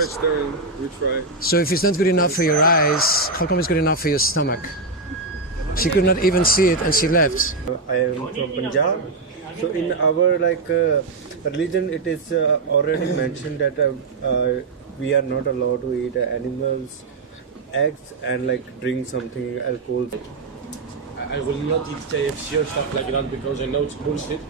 vegetarian, we try. So if it's not good enough for your eyes, how come it's good enough for your stomach? She could not even see it and she left. I am from Punjab. So in our religion, it is already mentioned that we are not allowed to eat animals, eggs, and drink something alcohol. I will not eat KFC or stuff like that because I know it's bullshit,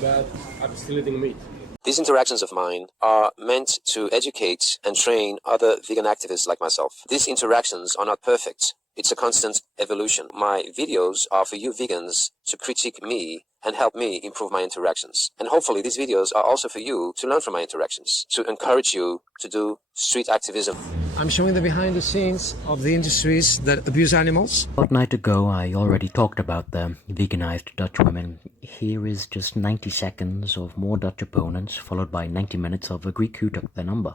but I'm still eating meat. These interactions of mine are meant to educate and train other vegan activists like myself. These interactions are not perfect. It's a constant evolution. My videos are for you vegans to critique me and help me improve my interactions. And hopefully these videos are also for you to learn from my interactions, to encourage you to do street activism. I'm showing the behind the scenes of the industries that abuse animals. A fortnight ago, I already talked about the veganized Dutch women. Here is just 90 seconds of more Dutch opponents, followed by 90 minutes of a Greek who took their number.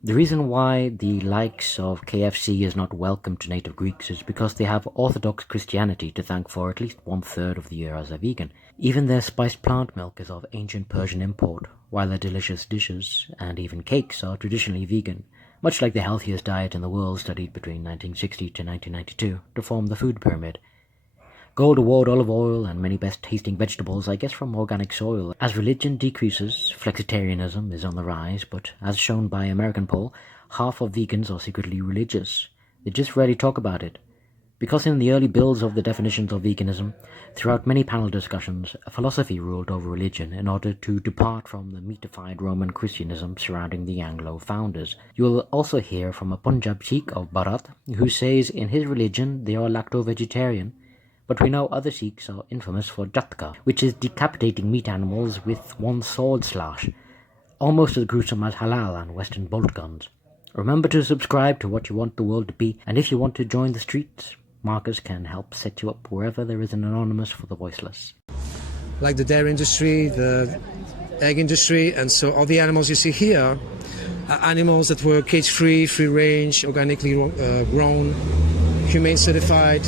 The reason why the likes of KFC is not welcome to native Greeks is because they have Orthodox Christianity to thank for at least 1/3 of the year as a vegan. Even their spiced plant milk is of ancient Persian import, while their delicious dishes, and even cakes, are traditionally vegan, much like the healthiest diet in the world studied between 1960 to 1992 to form the food pyramid. Gold award olive oil and many best-tasting vegetables, I guess, from organic soil. As religion decreases, flexitarianism is on the rise, but as shown by American poll, half of vegans are secretly religious. They just rarely talk about it. Because in the early builds of the definitions of veganism, throughout many panel discussions, philosophy ruled over religion in order to depart from the meatified Roman Christianism surrounding the Anglo founders. You will also hear from a Punjab Sikh of Bharat, who says in his religion they are lacto-vegetarian, but we know other Sikhs are infamous for jatka, which is decapitating meat animals with one sword slash, almost as gruesome as halal and Western bolt guns. Remember to subscribe to what you want the world to be, and if you want to join the streets, Marcus can help set you up wherever there is an anonymous for the voiceless. Like the dairy industry, the egg industry, and so all the animals you see here are animals that were cage-free, free-range, organically grown, humane certified.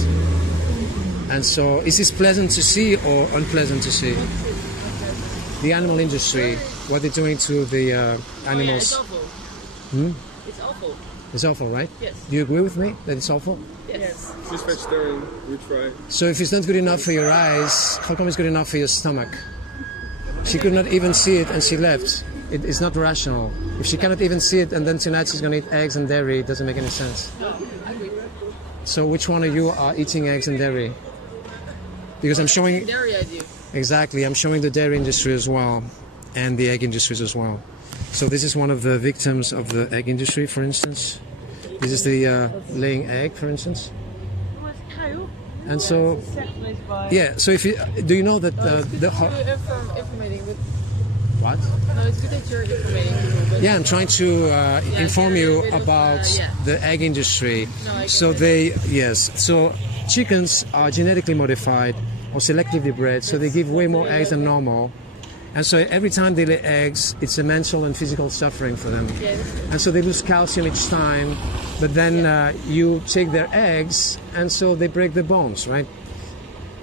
And so, is this pleasant to see or unpleasant to see? The animal industry, what they're doing to the animals. Oh, yeah, it's awful. It's awful. It's awful, right? Yes. Do you agree with me that it's awful? Yes. She's vegetarian, we try. So if it's not good enough for your eyes, how come it's good enough for your stomach? She could not even see it and she left. It's not rational. If she cannot even see it and then tonight she's going to eat eggs and dairy, it doesn't make any sense. No, I agree. So which one of you are eating eggs and dairy? Because I'm showing... Dairy, I do. Exactly, I'm showing the dairy industry as well, and the egg industries as well. So this is one of the victims of the egg industry, for instance. This is the laying egg, for instance. And so, yeah. So if you do, you know that Informating with. What? No, it's good that you're informating people. But yeah, I'm trying to inform you about the egg industry. No, so so chickens are genetically modified or selectively bred, so they give way more eggs than normal. And so every time they lay eggs, it's a mental and physical suffering for them. Yeah, and so they lose calcium each time, but then you take their eggs, and so they break the bones, right?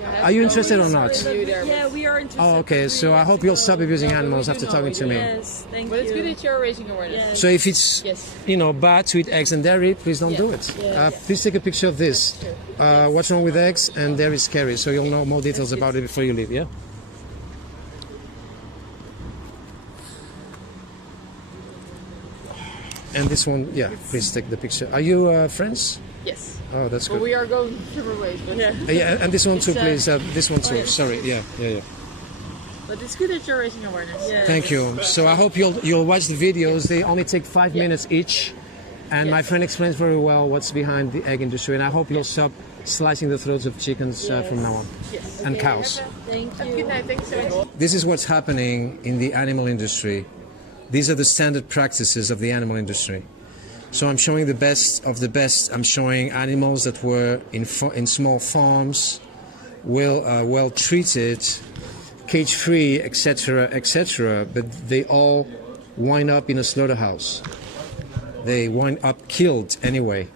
Yeah, are you interested or not? Yeah, we are interested. Oh, okay. So I hope you'll stop abusing animals after talking to me. Yes, thank you. But it's good that you're raising awareness. Yes. So if it's bad to eat eggs and dairy, please don't do it. Please take a picture of this. What's wrong with eggs and dairy is scary, so you'll know more details about it before you leave. Yeah. And this one, please take the picture. Are you friends? Yes. Oh, that's good. Well, we are going different ways, but yeah, and this one too, please. This one too. yes. Sorry. Yeah. But it's good that you're raising awareness. Yeah. Thank you. So I hope you'll watch the videos. They only take 5 minutes each, and my friend explains very well what's behind the egg industry. And I hope you'll stop slicing the throats of chickens from now on, and cows. Thank you. Good night. Thanks so much. This is what's happening in the animal industry. These are the standard practices of the animal industry. So I'm showing the best of the best. I'm showing animals that were in small farms, well treated, cage-free, etc., etc. But they all wind up in a slaughterhouse. They wind up killed anyway.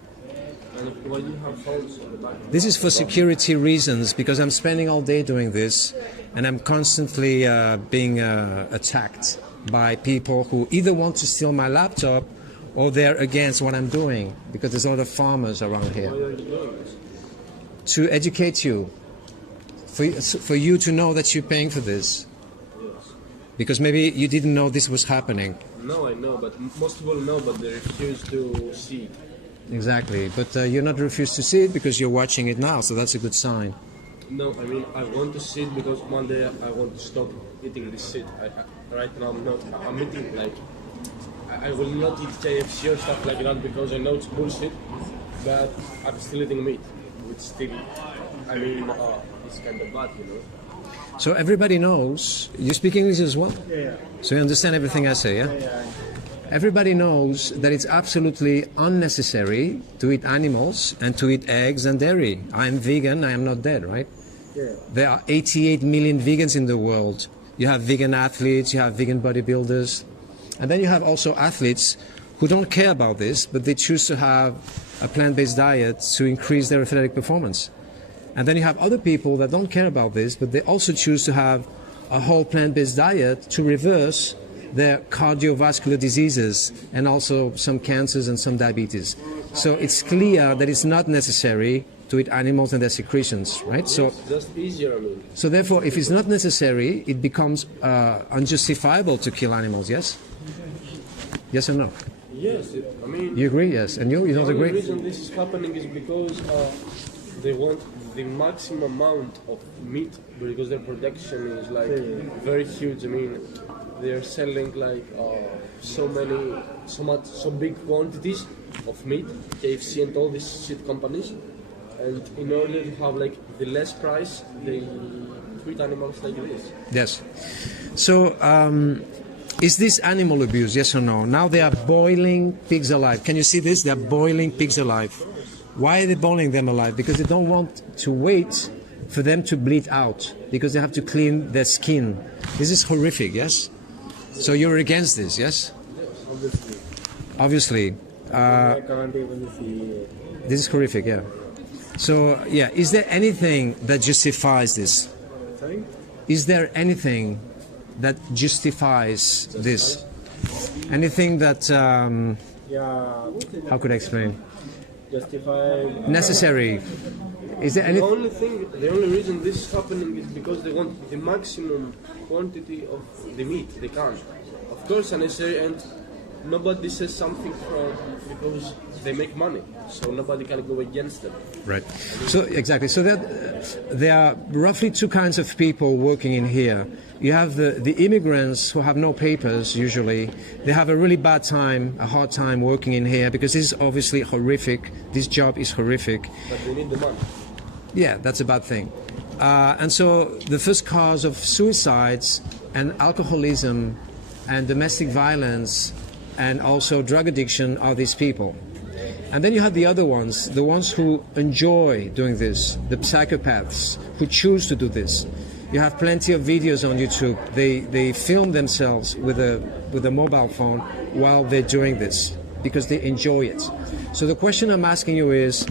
This is for security reasons, because I'm spending all day doing this, and I'm constantly being attacked by people who either want to steal my laptop or they're against what I'm doing, because there's a lot of farmers around here. Why are you doing this? To educate you, for you to know that you're paying for this. Yes. Because maybe you didn't know this was happening. No, I know, but most people know, but they refuse to see it. Exactly, but you're not refused to see it because you're watching it now, so that's a good sign. No, I mean, I want to see it because one day I want to stop eating this shit. Right now I'm not. I'm eating like... I will not eat KFC or stuff like that because I know it's bullshit, but I'm still eating meat, which still, I mean, it's kind of bad, you know? So everybody knows, you speak English as well? Yeah. So you understand everything I say, yeah? Yeah. Everybody knows that it's absolutely unnecessary to eat animals and to eat eggs and dairy. I am vegan, I am not dead, right? Yeah. There are 88 million vegans in the world. You have vegan athletes, you have vegan bodybuilders, and then you have also athletes who don't care about this, but they choose to have a plant-based diet to increase their athletic performance. And then you have other people that don't care about this, but they also choose to have a whole plant-based diet to reverse their cardiovascular diseases and also some cancers and some diabetes. So it's clear that it's not necessary to eat animals and their secretions, right? So Just easier, I mean. so therefore, if it's not necessary, it becomes unjustifiable to kill animals, yes? Yes or no? Yes, I mean... You agree? Yes. And you The don't only agree? reason this is happening is because they want the maximum amount of meat because their production is like very huge. I mean, they are selling like so big quantities of meat, KFC and all these shit companies, and in order to have like the less price, they treat animals like this. Yes. So, is this animal abuse, yes or no? Now they are boiling pigs alive. Can you see this? They are boiling pigs alive. Why are they boiling them alive? Because they don't want to wait for them to bleed out, because they have to clean their skin. This is horrific, yes? So you're against this, yes? Obviously. Obviously. I can't even see it. This is horrific, yeah. So, yeah, is there anything that justifies this? Sorry? Is there anything that justifies this? Anything that, Yeah. how could I explain? Justify. Necessary. Is there The anything? the only reason this is happening is because they want the maximum quantity of the meat they can. Of course, unnecessary, and nobody says something because they make money, so nobody can go against them. Right. So exactly. So there are roughly two kinds of people working in here. You have the immigrants who have no papers. Usually, they have a really bad time, a hard time working in here because this is obviously horrific. This job is horrific. But they need the money. Yeah, that's a bad thing. And so the first cause of suicides and alcoholism and domestic violence and also drug addiction are these people. And then you have the other ones, the ones who enjoy doing this, the psychopaths who choose to do this. You have plenty of videos on YouTube. They film themselves with a mobile phone while they're doing this because they enjoy it. So the question I'm asking you is,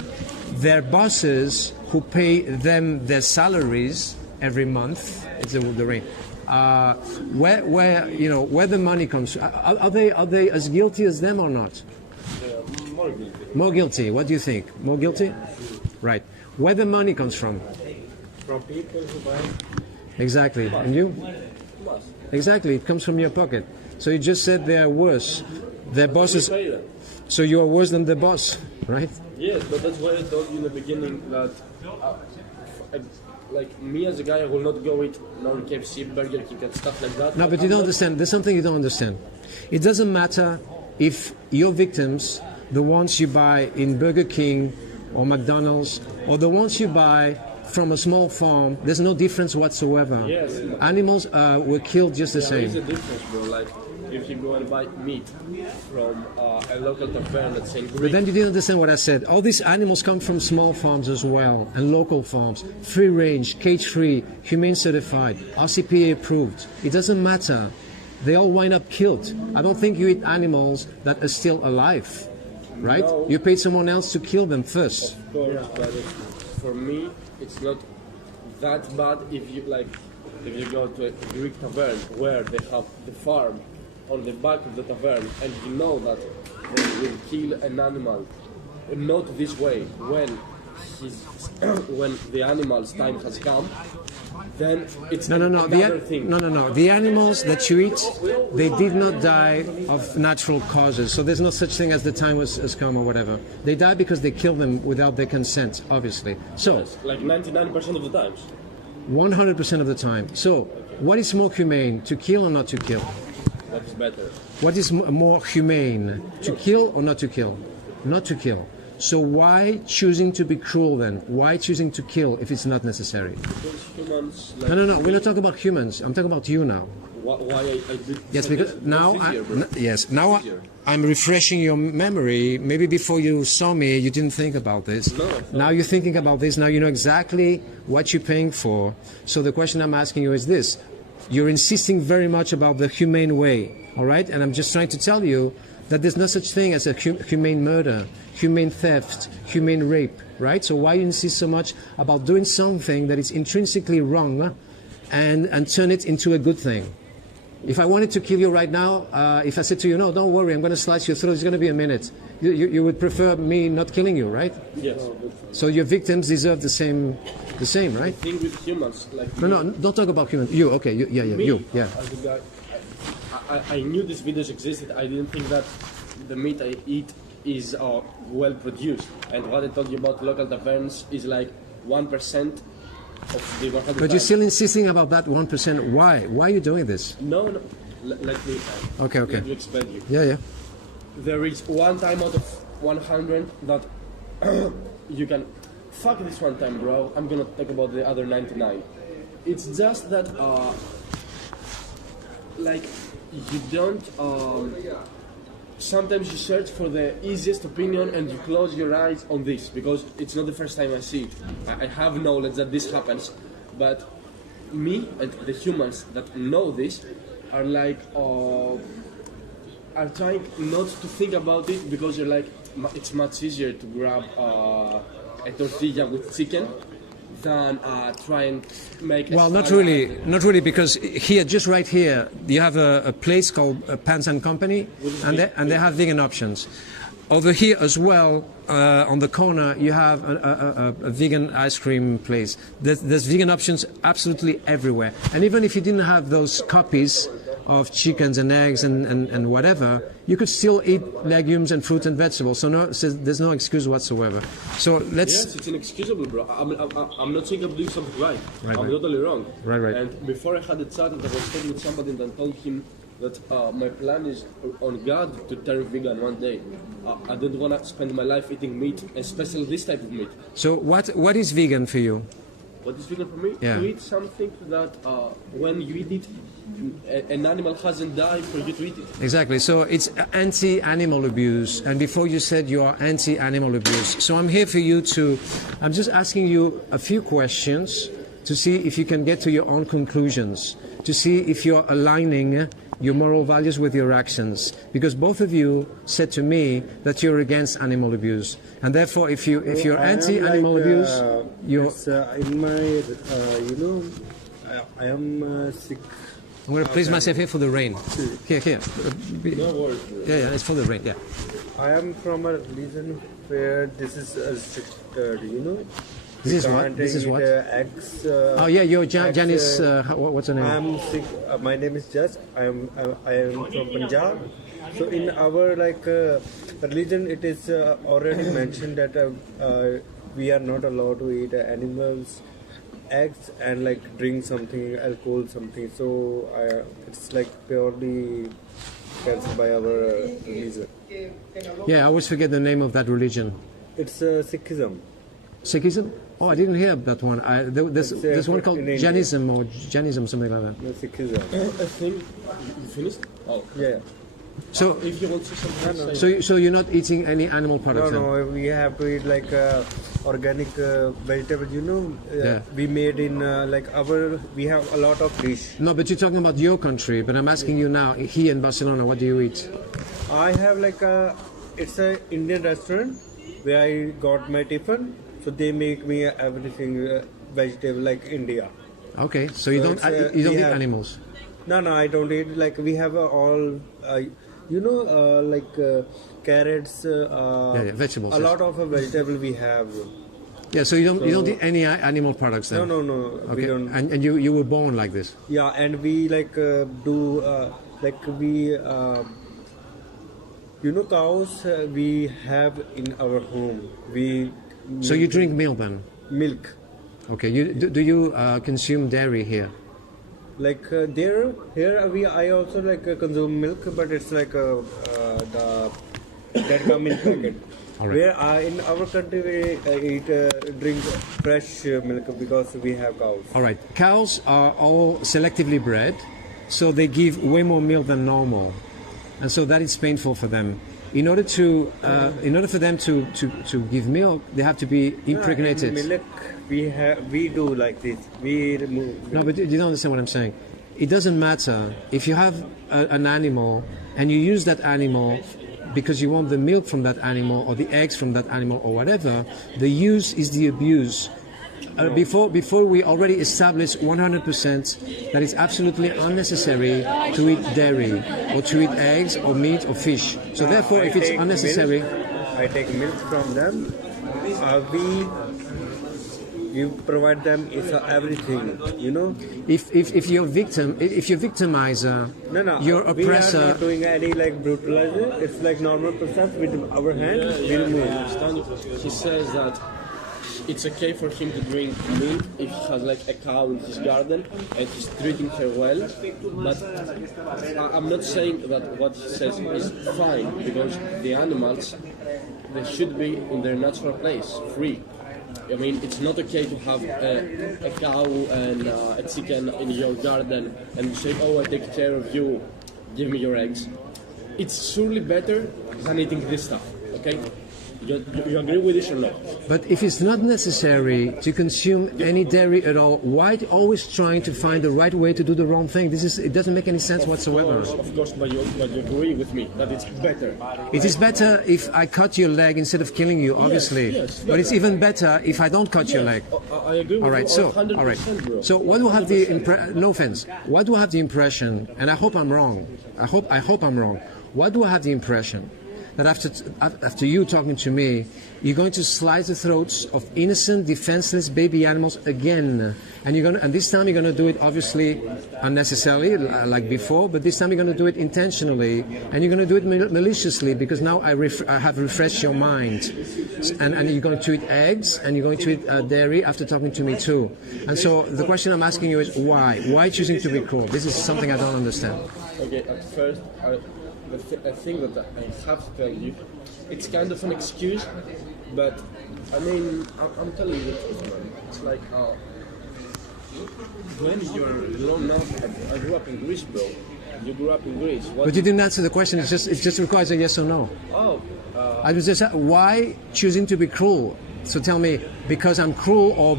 their bosses who pay them their salaries every month, it's the rate. Where the money comes, are they as guilty as them or not? More guilty. More guilty. What do you think? More guilty? Right. Where the money comes from? From people who buy. Exactly. And you? Exactly. It comes from your pocket. So you just said they are worse. Their bosses. So you are worse than the boss, right? Yes, but that's why I told you in the beginning that, like me as a guy, I will not go eat non-KFC, Burger King and stuff like that. No, but you don't understand. There's something you don't understand. It doesn't matter if your victims, the ones you buy in Burger King or McDonald's, or the ones you buy from a small farm, there's no difference whatsoever. Yes. Animals were killed just the There is a same. difference, bro. Like, if you go and buy meat from a local tavern that's in But Greek, then you didn't understand what I said. All these animals come from small farms as well, and local farms. Free range, cage-free, humane certified, RCPA approved. It doesn't matter. They all wind up killed. I don't think you eat animals that are still alive, right? No. You paid someone else to kill them first. of course, but for me, it's not that bad if you go to a Greek tavern where they have the farm on the back of the tavern and you know that they will kill an animal, not this way, when when the animal's time has come, then it's another thing. No. The animals that you eat, they did not die of natural causes. So there's no such thing as the time has come or whatever. They die because they kill them without their consent, obviously. So, Yes, like 99% of the times. 100% of the time. So, what is more humane, to kill or not to kill? What is better? What is more humane, to kill or not to kill? Not to kill. So why choosing to be cruel then? Why choosing to kill if it's not necessary? Because humans... Like, No. We're not talking about humans. I'm talking about you now. Why I did... Yes, because now, now Easier. I'm refreshing your memory. Maybe before you saw me, you didn't think about this. No. Now you're thinking about this. Now you know exactly what you're paying for. So the question I'm asking you is this. You're insisting very much about the humane way, all right? And I'm just trying to tell you that there's no such thing as a humane murder, humane theft, humane rape, right? So why you insist so much about doing something that is intrinsically wrong and turn it into a good thing? If I wanted to kill you right now, if I said to you, no, don't worry, I'm going to slice your throat, it's going to be a minute, you would prefer me not killing you, right? Yes. So your victims deserve the same, right? The thing with humans, like... No, don't talk about humans. You, okay, me, you. As a guy, I knew these videos existed. I didn't think that the meat I eat is well produced. And what I told you about local taverns is like 1% of the 100 But you're still insisting about that 1%. Why? Why are you doing this? No. Let me... Okay. Let me explain you. Yeah. There is one time out of 100 that you can... Fuck this one time, bro. I'm gonna talk about the other 99. It's just that, like, you don't... sometimes you search for the easiest opinion and you close your eyes on this because it's not the first time I see it. I have knowledge that this happens, but me and the humans that know this are like are trying not to think about it because you're like it's much easier to grab a tortilla with chicken than try and make. Well, not really, because here, just right here, you have a place called Pants and Company, and they have vegan options. Over here as well, on the corner, you have a vegan ice cream place. There's vegan options absolutely everywhere. And even if you didn't have those copies of chickens and eggs and whatever, you could still eat legumes and fruit and vegetables. So there's no excuse whatsoever. So let's... Yes, it's inexcusable, bro. I'm not saying I'm doing something right. Right. I'm totally wrong. Right. And before I had a chat, and I was talking with somebody and I told him that my plan is on God to turn vegan one day. I don't want to spend my life eating meat, especially this type of meat. So what is vegan for you? What is vegan for me? Yeah. To eat something that when you eat it, an animal hasn't died for you to eat it. Exactly. So it's anti-animal abuse. And before you said you are anti-animal abuse. So I'm here for you I'm just asking you a few questions to see if you can get to your own conclusions, to see if you're aligning your moral values with your actions. Because both of you said to me that you're against animal abuse. And therefore, if you're anti-animal abuse, you're... in my, I am Sikh. I'm going to place myself here for the rain. Here. No worries. Yeah, it's for the rain, yeah. I am from a religion where this is restricted, This is what? This is what? Eggs. You're Janice, what's her name? I'm Sikh. My name is Jess. I am from Punjab. So in our religion, it is already mentioned that we are not allowed to eat animals, eggs, and drink something, alcohol, something. So it's purely cancelled by our religion. Yeah, I always forget the name of that religion. It's Sikhism. Sikhism? Oh, I didn't hear that one. There's one called Jainism or Jainism, something like that. No, Sikhism. I think you finished. Oh, yeah. So, if you want to say something, so you're not eating any animal products? No, we have to eat organic vegetables. We made in we have a lot of dish. No, but you're talking about your country. But I'm asking you now, here in Barcelona, what do you eat? I have it's a Indian restaurant where I got my tiffin. So they make me everything vegetable like India. Okay, so you don't eat animals. No, I don't eat. Like we have all, carrots. Vegetables. A yes. lot of vegetable we have. Yeah, so you don't eat any animal products then? No. Okay. We don't. And you were born like this? Yeah, and we cows we have in our home. So you drink milk then? Milk. Okay. Do you consume dairy here? Like here I also consume milk, but it's like the that come in packet. All right. Where in our country we drink fresh milk because we have cows. All right. Cows are all selectively bred, so they give way more milk than normal, and so that is painful for them. In order for them to give milk, they have to be impregnated. Milk we do like this. We remove. No, but you don't understand what I'm saying. It doesn't matter if you have an animal and you use that animal because you want the milk from that animal or the eggs from that animal or whatever. The use is the abuse. Before we already established 100% that it's absolutely unnecessary to eat dairy or to eat eggs or meat or fish. So therefore, if it's unnecessary, I take milk from them. You provide them everything, If you're victimizer, you're oppressor. We are not doing any brutalizer. It's like normal process with our hand. We remove. He says that it's okay for him to drink milk if he has a cow in his garden and he's treating her well. But I'm not saying that what he says is fine, because the animals, they should be in their natural place, free. I mean, it's not okay to have a cow and a chicken in your garden and you say, oh, I take care of you, give me your eggs. It's surely better than eating this stuff, okay? You agree with this or not? But if it's not necessary to consume any dairy at all, why always trying to find the right way to do the wrong thing? It doesn't make any sense whatsoever. Of course, but you agree with me that it's better. It is better if I cut your leg instead of killing you, obviously. Yes, but it's even better if I don't cut your leg. I agree with All right, you so 100%, all right. bro. So what do I have no offense? What do I have the impression? And I hope I'm wrong. I hope I'm wrong. What do I have the impression? That after you talking to me, you're going to slice the throats of innocent, defenseless baby animals again, and this time you're going to do it obviously unnecessarily, like before, but this time you're going to do it intentionally, and you're going to do it maliciously because now I have refreshed your mind, and you're going to eat eggs and you're going to eat dairy after talking to me too, and so the question I'm asking you is why? Why choosing to be cruel? This is something I don't understand. Okay, at first, I think that I have to tell you, it's kind of an excuse, but I mean, I'm telling you the truth, man. It's like, when you're grown up, I grew up in Greece, bro. You grew up in Greece. But you didn't answer the question. It just requires a yes or no. Oh. I was just why choosing to be cruel? So tell me, because I'm cruel, or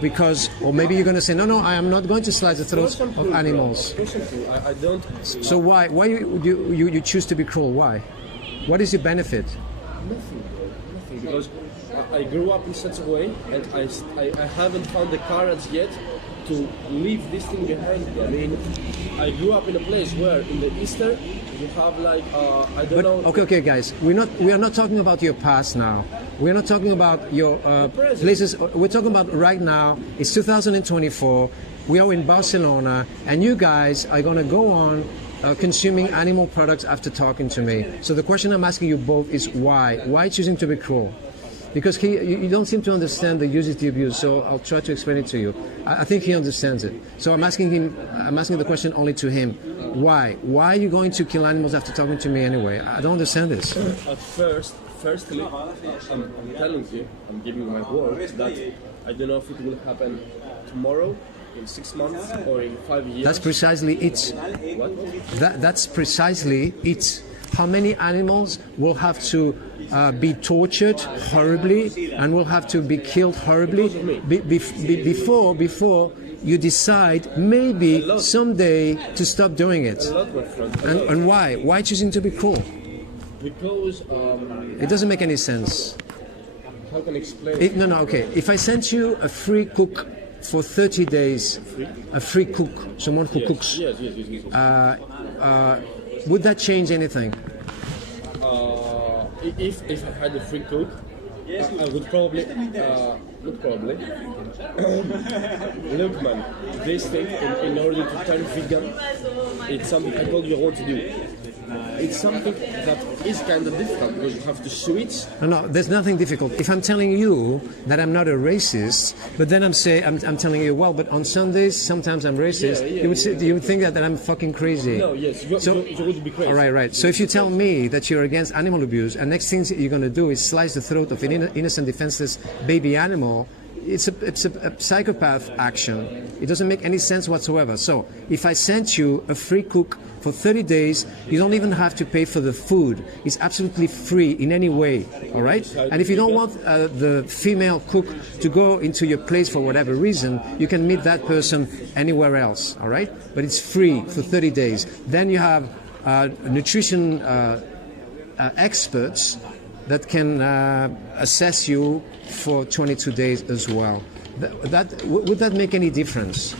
maybe you're going to say, no, I am not going to slice the throats of animals. I don't. So why you choose to be cruel? Why? What is your benefit? Nothing, bro. Nothing. Because I grew up in such a way, and I haven't found the courage yet to leave this thing behind me. I mean, I grew up in a place where in the Easter you have I don't know. Okay, guys, we are not talking about your past now. We're not talking about your places. We're talking about right now. It's 2024. We are in Barcelona, and you guys are going to go on consuming animal products after talking to me. So the question I'm asking you both is why? Why choosing to be cruel? Because you don't seem to understand the usage to abuse, so I'll try to explain it to you. I think he understands it. So I'm asking the question only to him. Why? Why are you going to kill animals after talking to me anyway? I don't understand this. At firstly, I'm telling you, I'm giving my word that I don't know if it will happen tomorrow, in 6 months, or in 5 years. That's precisely it. What? That's precisely it. How many animals will have to be tortured horribly and will have to be killed horribly before you decide maybe someday to stop doing it? And why? Why choosing to be cruel? Because it doesn't make any sense. How can I explain? No, okay. If I sent you a free cook for 30 days, a free cook, someone who cooks, Yes. would that change anything? If I had a free cook, I would probably, look, man, this thing, in order to turn vegan, it's something I told you I want to do. It's something that is kind of difficult because you have to switch. No, there's nothing difficult. If I'm telling you that I'm not a racist, but then I'm telling you, well, but on Sundays sometimes I'm racist, you would think that I'm fucking crazy. No, yes, you would be crazy. All right. So if you tell me that you're against animal abuse, and next thing you're going to do is slice the throat of an innocent, defenseless baby animal, it's a psychopath action. It doesn't make any sense whatsoever. So if I sent you a free cook for 30 days, you don't even have to pay for the food. It's absolutely free in any way, all right? And if you don't want the female cook to go into your place for whatever reason, you can meet that person anywhere else, all right? But it's free for 30 days. Then you have nutrition experts that can assess you for 22 days as well. Would that make any difference?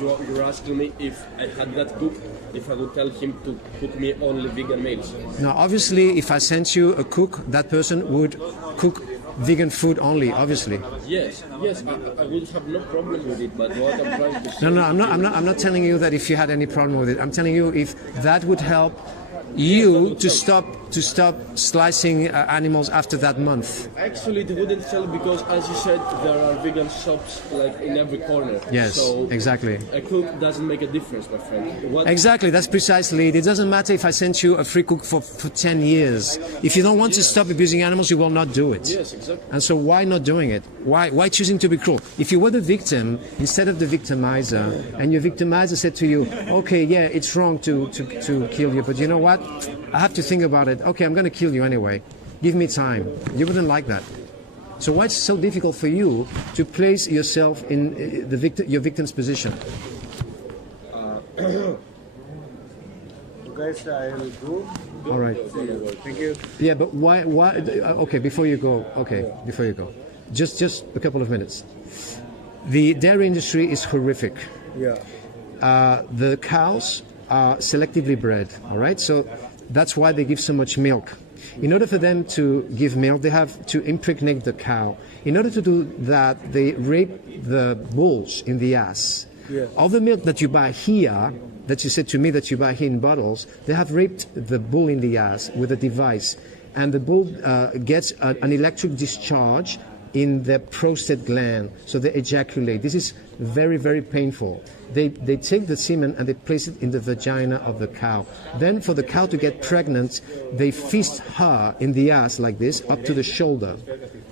You're asking me if I had that cook, if I would tell him to cook me only vegan meals. Now, obviously, if I sent you a cook, that person would cook vegan food only, obviously. Yes, I would have no problem with it, but what I'm trying to say... No, I'm not telling you that if you had any problem with it. I'm telling you if that would help you to stop slicing animals after that month. Actually, it wouldn't help because, as you said, there are vegan shops like in every corner. Yes, so exactly. A cook doesn't make a difference, my friend. Exactly, that's precisely it. It doesn't matter if I sent you a free cook for 10 years. If you don't want to stop abusing animals, you will not do it. Yes, exactly. And so why not doing it? Why choosing to be cruel? If you were the victim instead of the victimizer, and your victimizer said to you, okay, yeah, it's wrong to kill you, but you know what? I have to think about it. Okay, I'm going to kill you anyway. Give me time. You wouldn't like that. So why it's so difficult for you to place yourself in your victim's position? Guys, I will go. All right. Thank you. Yeah, but why? Okay, before you go. Just a couple of minutes. The dairy industry is horrific. Yeah. The cows are selectively bred. All right, so that's why they give so much milk. In order for them to give milk, they have to impregnate the cow. In order to do that, they rape the bulls in the ass. Yeah. All the milk that you buy here, that you said to me that you buy here in bottles, they have raped the bull in the ass with a device, and the bull gets an electric discharge in their prostate gland, so they ejaculate. This is very, very painful. They take the semen and they place it in the vagina of the cow. Then for the cow to get pregnant, they fist her in the ass like this, up to the shoulder.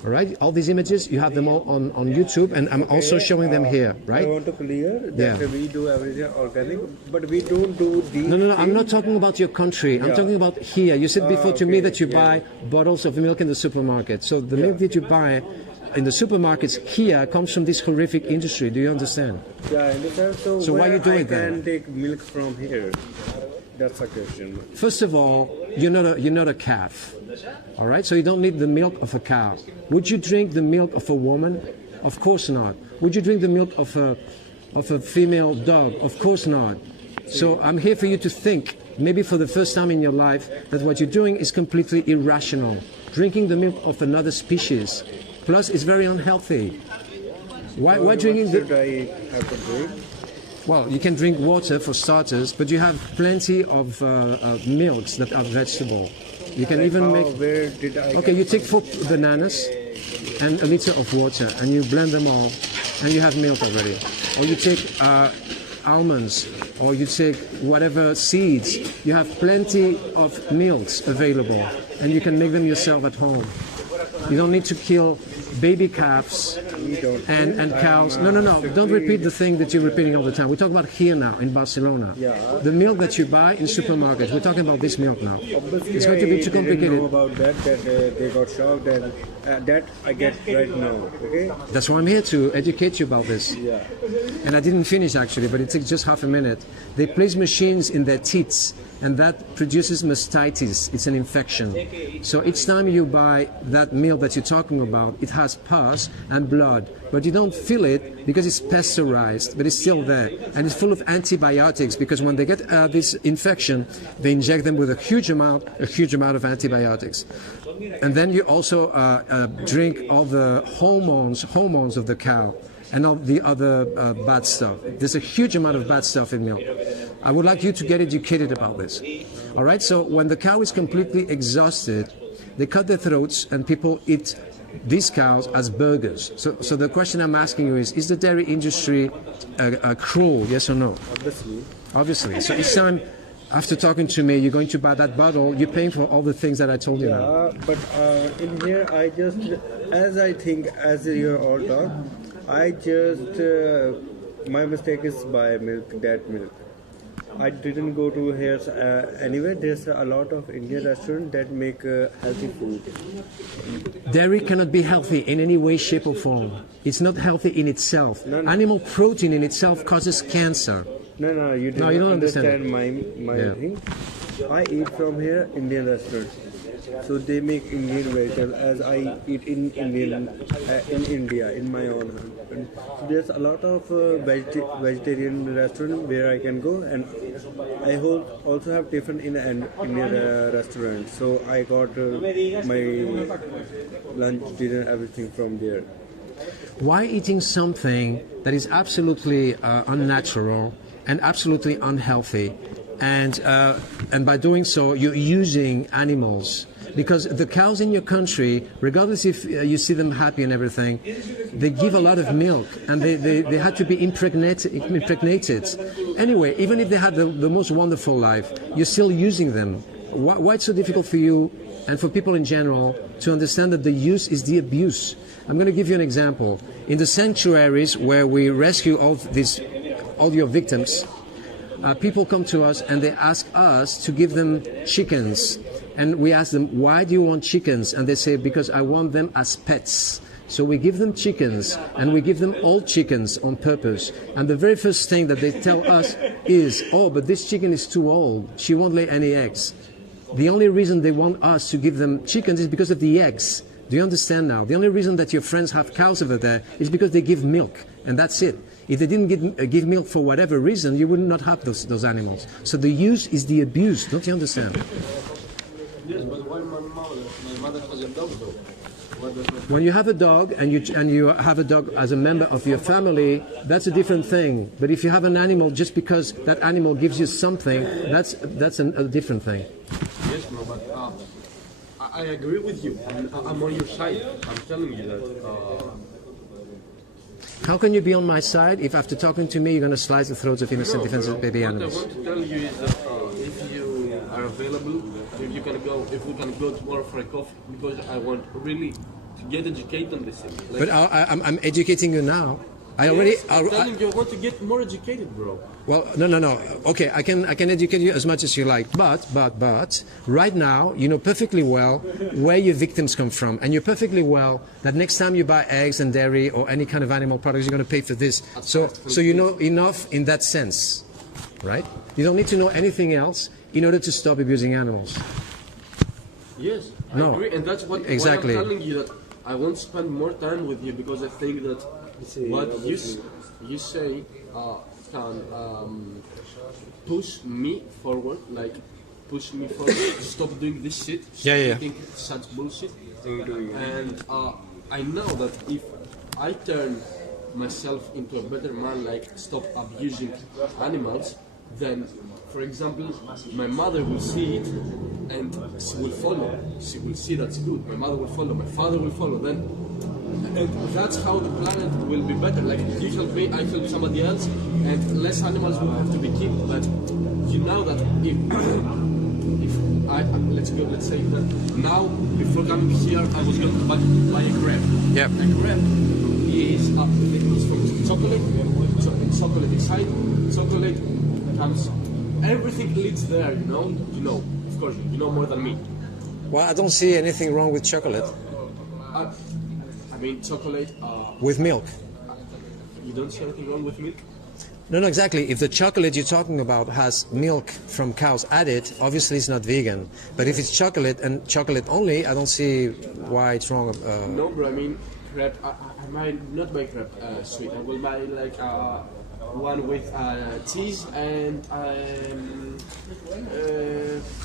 All right? All these images, you have them all on YouTube, and I'm also showing them here, right? I want to clear that we do everything organic, but we don't do these. No, I'm not talking about your country. I'm talking about here. You said before to me that you buy bottles of milk in the supermarket. So the milk that you buy in the supermarkets here comes from this horrific industry. Do you understand? Yeah, I understand. So why you do it then? I can take milk from here. That's a question. First of all, you're not a calf. All right? So you don't need the milk of a cow. Would you drink the milk of a woman? Of course not. Would you drink the milk of a female dog? Of course not. So I'm here for you to think, maybe for the first time in your life, that what you're doing is completely irrational. Drinking the milk of another species. Plus, it's very unhealthy. Why drinking Should I have to drink? Well, you can drink water for starters, but you have plenty of milks that are vegetable. You can even make... Where did I... Okay, you take 4 bananas and a liter of water, and you blend them all, and you have milk already. Or you take almonds, or you take whatever seeds. You have plenty of milks available, and you can make them yourself at home. You don't need to kill baby calves and cows. No. Don't repeat the thing that you're repeating all the time. We're talking about here now in Barcelona. Yeah. The milk that you buy in supermarkets. We're talking about this milk now. Obviously, It's going to be too complicated. I didn't know about that they got shocked, and that I get right now. Okay. That's why I'm here to educate you about this. Yeah. And I didn't finish actually, but it takes just half a minute. They place machines in their teats and that produces mastitis. It's an infection. So each time you buy that milk that you're talking about, it has pus and blood, but you don't feel it because it's pasteurized, but it's still there, and it's full of antibiotics, because when they get this infection, they inject them with a huge amount of antibiotics. And then you also drink all the hormones of the cow and all the other bad stuff. There's a huge amount of bad stuff in milk. I would like you to get educated about this. All right, so when the cow is completely exhausted, they cut their throats and people eat these cows as burgers. So the question I'm asking you is the dairy industry cruel, yes or no? Obviously. So each time after talking to me, you're going to buy that bottle, you're paying for all the things that I told you now. But in here, I just, as you all talk, I just, my mistake is buy milk, that milk. I didn't go to here anyway. There's a lot of Indian restaurants that make healthy food. Dairy cannot be healthy in any way, shape or form. It's not healthy in itself. No. Animal protein in itself causes cancer. No, you don't understand my thing. I eat from here Indian restaurants. So they make Indian vegetables as I eat in India, in my own home. So there's a lot of vegetarian restaurants where I can go, and I also have different Indian restaurants. So I got my lunch, dinner, everything from there. Why eating something that is absolutely unnatural and absolutely unhealthy, and by doing so you're using animals? Because the cows in your country, regardless if you see them happy and everything, they give a lot of milk, and they had to be impregnated. Anyway, even if they had the most wonderful life, you're still using them. Why it's so difficult for you and for people in general to understand that the use is the abuse? I'm going to give you an example. In the sanctuaries where we rescue all your victims, people come to us and they ask us to give them chickens. And we ask them, why do you want chickens? And they say, because I want them as pets. So we give them chickens, and we give them old chickens on purpose. And the very first thing that they tell us is, oh, but this chicken is too old. She won't lay any eggs. The only reason they want us to give them chickens is because of the eggs. Do you understand now? The only reason that your friends have cows over there is because they give milk, and that's it. If they didn't give milk for whatever reason, you would not have those animals. So the use is the abuse. Don't you understand? Yes, but why my mother has a dog though? When you have a dog and you have a dog as a member of your family, that's a different thing. But if you have an animal just because that animal gives you something, that's a different thing. Yes, no, but I agree with you. I'm on your side. I'm telling you that. How can you be on my side if after talking to me you're going to slice the throats of innocent defenseless baby animals? What I want to tell you is that if you are available, if we can go tomorrow for a coffee, because I want really to get educated on this thing. But I'm educating you now. I'm telling you, I want to get more educated, bro. Well, no. Okay, I can educate you as much as you like, but right now you know perfectly well where your victims come from, and you're perfectly well that next time you buy eggs and dairy or any kind of animal products, you're going to pay for this. So you know enough in that sense, right? You don't need to know anything else in order to stop abusing animals. Yes, I agree, and that's what exactly. Why I'm telling you that I won't spend more time with you, because I think that what you say can push me forward, to stop doing this shit. Yeah. Think such bullshit. And I know that if I turn myself into a better man, like stop abusing animals, then, for example, my mother will see it and she will follow. She will see that's good. My mother will follow. My father will follow. Then, and that's how the planet will be better. Like, you help me, I help somebody else, and less animals will have to be killed. But you know that if I let's say that now, before coming here, I was going to buy a crepe. Yep. A crepe is from chocolate. Chocolate inside. Chocolate comes. Everything leads there. You know. Of course, you know more than me. Well, I don't see anything wrong with chocolate. I mean, chocolate. With milk. You don't see anything wrong with milk? No, no, exactly. If the chocolate you're talking about has milk from cows added, obviously it's not vegan. But if it's chocolate and chocolate only, I don't see why it's wrong. No, bro. I mean, crepe. I might not buy crepe sweet. I will buy like one with cheese and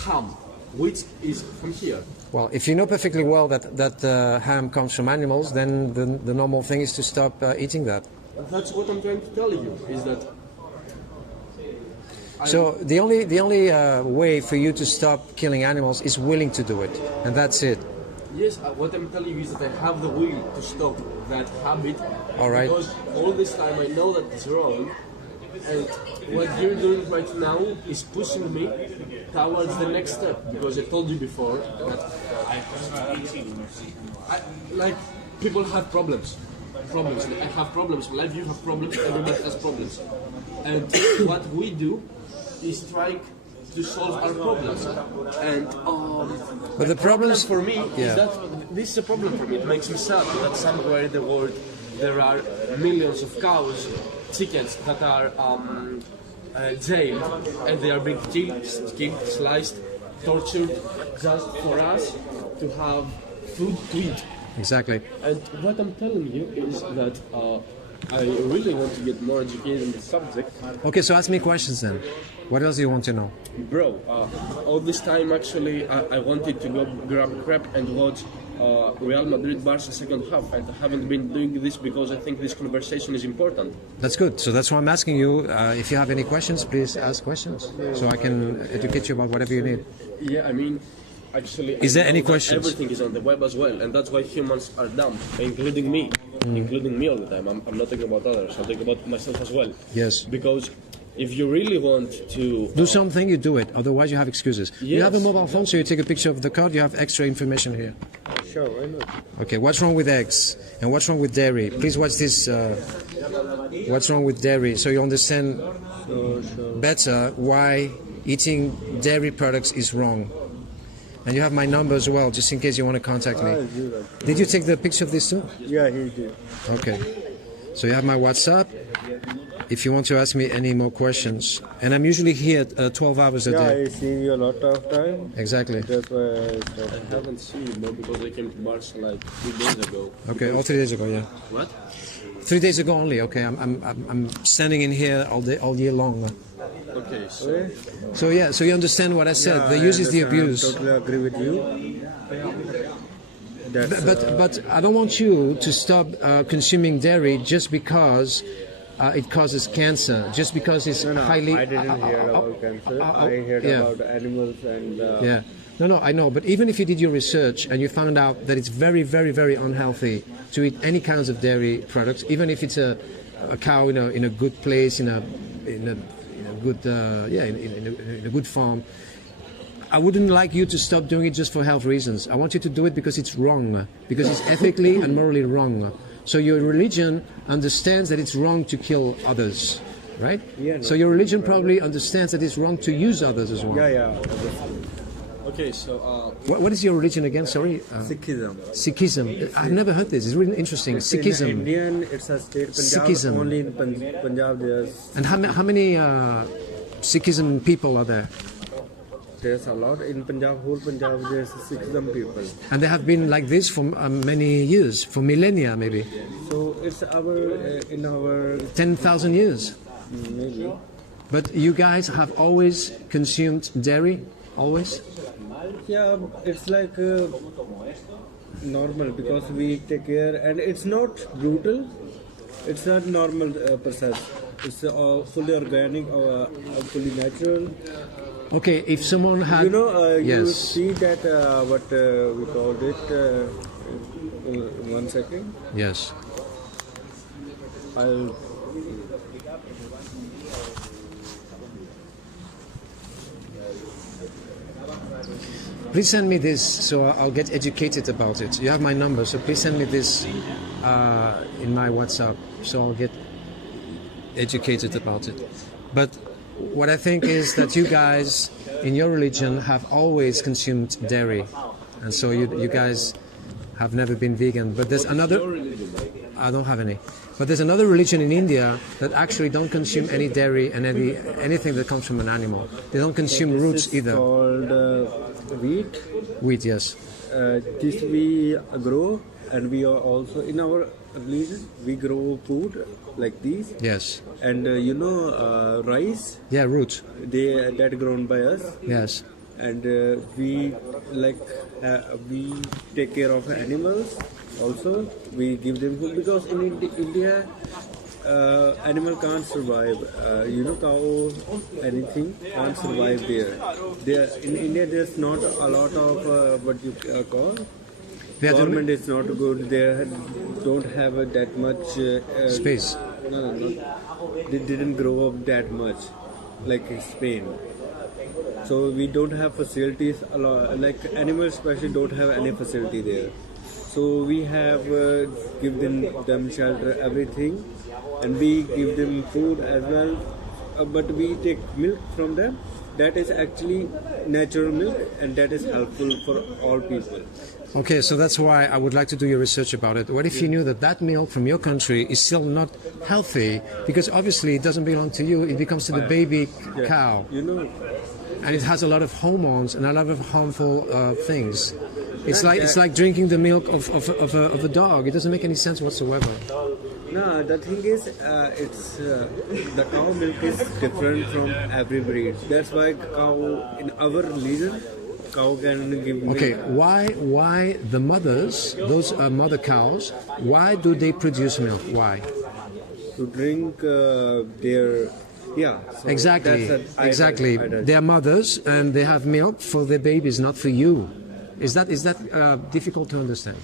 ham, which is from here. Well, if you know perfectly well that ham comes from animals, then the normal thing is to stop eating that. That's what I'm trying to tell you. Is that so the only way for you to stop killing animals is willing to do it, and that's it. yes, what I'm telling you is that I have the will to stop that habit. All right. Because all this time I know that it's wrong, and what you're doing right now is pushing me towards the next step. Because I told you before that like people have problems. I have problems. Like you have problems. Everybody has problems. And what we do is trying to solve our problems. And But the problems for me Yeah. is that this is a problem for me. It makes me sad that somewhere in the world there are millions of cows, chickens that are jailed, and they are being killed, sliced, tortured, just for us to have food to eat. exactly. And what I'm telling you is that I really want to get more educated in the subject. Okay, so ask me questions then. What else do you want to know? Bro, all this time actually I wanted to go grab crap and watch Real Madrid Barca second half, and I haven't been doing this because I think this conversation is important. That's good. So that's why I'm asking you. If you have any questions, please ask questions, so I can educate you about whatever you need. Yeah, I mean, actually, Is there I know any that questions? Everything is on the web as well, and that's why humans are dumb, including me. Including me all the time. I'm not talking about others. I'm talking about myself as well. Yes. Because if you really want to Do something, you do it. Otherwise, you have excuses. You have a Yes. mobile phone, so you take a picture of the card. You have extra information here. Sure, why not? Okay, what's wrong with eggs? And what's wrong with dairy? Please watch this. What's wrong with dairy? So you understand better why eating dairy products is wrong. And you have my number as well, just in case you want to contact me. Did you take the picture of this too? Yeah, he did. Okay. So you have my WhatsApp. If you want to ask me any more questions. And I'm usually here 12 hours a Yeah, day. I seen you a lot of time. Exactly. That's why I started. I haven't seen you more because I came to Barca like 3 days ago. Okay, all 3 days ago, yeah. What? 3 days ago only. Okay, I'm standing in here all year long. Okay, so So yeah, so you understand what I said. Yeah, The I use is the understand. abuse. I totally agree with you. That's, But I don't want you to stop consuming dairy just because it causes cancer, just because it's no, highly. I didn't hear about cancer. I heard yeah. about animals and. Yeah. No, I know. But even if you did your research and you found out that it's very, very, very unhealthy to eat any kinds of dairy products, even if it's a cow in a good place, in a good in a good farm, I wouldn't like you to stop doing it just for health reasons. I want you to do it because it's wrong, because it's ethically and morally wrong. So your religion understands that it's wrong to kill others, right? Yeah, no, so your religion probably understands that it's wrong to use others as well. Yeah. okay, so What is your religion again? Sorry. Sikhism. Sikhism. I've never heard this. It's really interesting. Sikhism. In Indian, it's a state. Punjab, Sikhism. only in Punjab there's And how many Sikhism people are there? a lot. In Punjab, whole Punjab, there's Sikhism people. And they have been like this for many years, for millennia maybe. So it's in our 10,000 years. maybe. But you guys have always consumed dairy? Always? Yeah, it's like normal because we take care, and it's not brutal. It's not normal process. It's fully organic or fully natural. Okay, if someone had... You yes. see that what we called it. 1 second. Yes. I'll. Please send me this so I'll get educated about it. You have my number, so please send me this in my WhatsApp so I'll get educated about it. But what I think is that you guys in your religion have always consumed dairy, and so you guys have never been vegan. But there's another... I don't have any. But there's another religion in India that actually don't consume any dairy and anything that comes from an animal. They don't consume roots This is either. called wheat. Wheat, yes. This we grow, and we are also in our religion we grow food like these. Yes. And rice, Yeah, roots. that grown by us. Yes. And we we take care of animals also. We give them food because in India animal can't survive. Cow, anything can't survive there. In India there's not a lot of what you call government is not good. They don't have that much Space. No, they didn't grow up that much like in Spain. So we don't have facilities a lot, like animals especially don't have any facility there. So we have given them shelter, everything, and we give them food as well. But we take milk from them. That is actually natural milk, and that is helpful for all people. Okay, so that's why I would like to do your research about it. What if you knew that milk from your country is still not healthy because obviously it doesn't belong to you, it becomes to the baby cow. And it has a lot of hormones and a lot of harmful things. It's like drinking the milk of a dog. It doesn't make any sense whatsoever. No, the thing is, it's the cow milk is different from every breed. That's why cow in our religion, cow can give milk. Okay, why the mothers, those mother cows, why do they produce milk? Why? To drink their so Exactly. I heard. They are mothers and they have milk for their babies, not for you. Is that difficult to understand?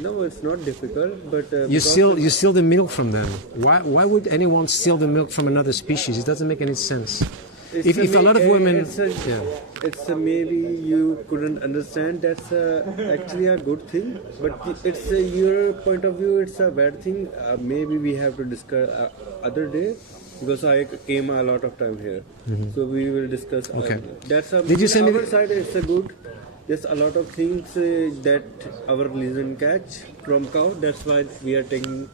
No, it's not difficult, but You steal the milk from them. Why would anyone steal the milk from another species? It doesn't make any sense. If a lot of women, it's maybe you couldn't understand. That's actually a good thing, but it's your point of view. It's a bad thing. Maybe we have to discuss other day. Because I came a lot of time here, so we will discuss. Okay. That's Did you send me our side? It's a good. There's a lot of things that our religion catch from cow. That's why we are taking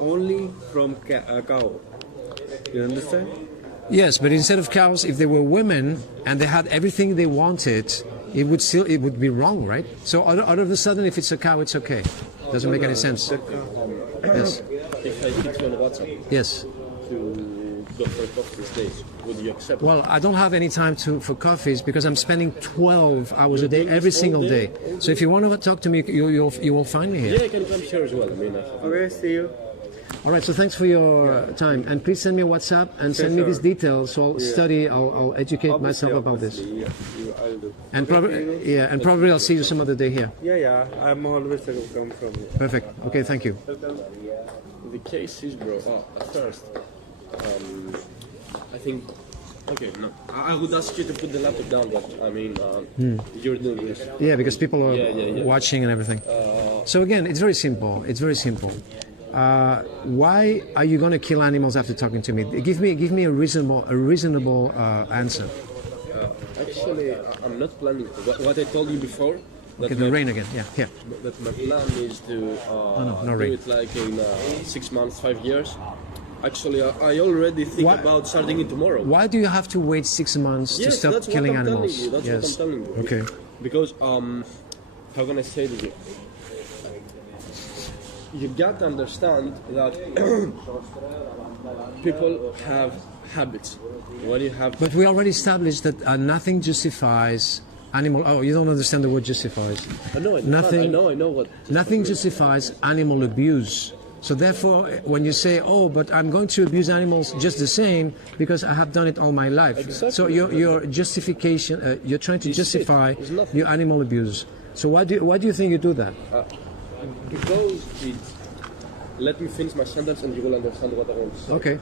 only from cow. You understand? yes, but instead of cows, if they were women and they had everything they wanted, it would be wrong, right? So out of a sudden, if it's a cow, it's okay. Doesn't make any sense. Yes. If I hit you on WhatsApp Yes. to go for coffee these days, would you accept? Well, I don't have any time for coffees because I'm spending 12 hours a day every single day. So if you want to talk to me, you will find me here. Yeah, I can come here as well. I mean, Okay, see you. All right. So thanks for your time, and please send me a WhatsApp and send me these details. So I'll study. I'll educate myself about this. Yeah, I'll do. And probably I'll see you some other day here. Yeah. I'm always come from here. Perfect. Okay. Thank you. the case is, bro. At first, I think. Okay, no. I would ask you to put the laptop down, but I mean, you're doing this. Yeah, because people are Yeah. watching and everything. So again, it's very simple. It's very simple. Why are you going to kill animals after talking to me? Give me a reasonable answer. Actually, I'm not planning. What I told you before. Okay, the rain again. Yeah, here. That my plan is to no do rain. it like in 6 months, 5 years. Actually, I already think about starting it tomorrow. Why do you have to wait 6 months to stop that's killing what I'm animals? Telling you. That's what I'm telling you. Okay. Because how can I say to you? You got to understand that people have habits. When you have But we already established that nothing justifies animal. Oh, you don't understand the word justifies. I know, Nothing. I know what. Nothing justifies animal abuse. So therefore, when you say, "Oh, but I'm going to abuse animals just the same because I have done it all my life," Exactly. so your justification, you're trying to justify It's nothing. your animal abuse. So why do you think you do that? Because it. Let me finish my sentence, and you will understand what I want to say. Okay.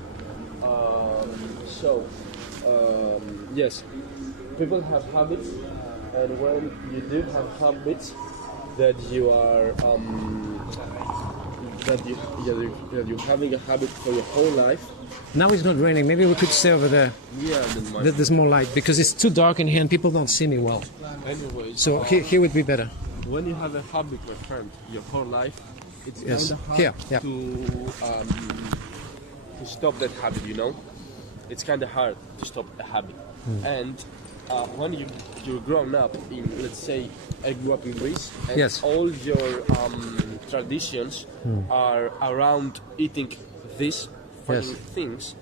Yes, people have habits, and when you do have habits that you are that you're having a habit for your whole life. Now it's not raining. Maybe we could stay over there. Yeah, then my There's more light because it's too dark in here and people don't see me well. anyways. So here would be better. When you have a habit, my friend, your whole life, it's Yes. kind of hard Here, yeah. to stop that habit. You know, it's kind of hard to stop a habit. And when you're grown up in, let's say, I grew up in Greece, and Yes. all your traditions are around eating these funny things.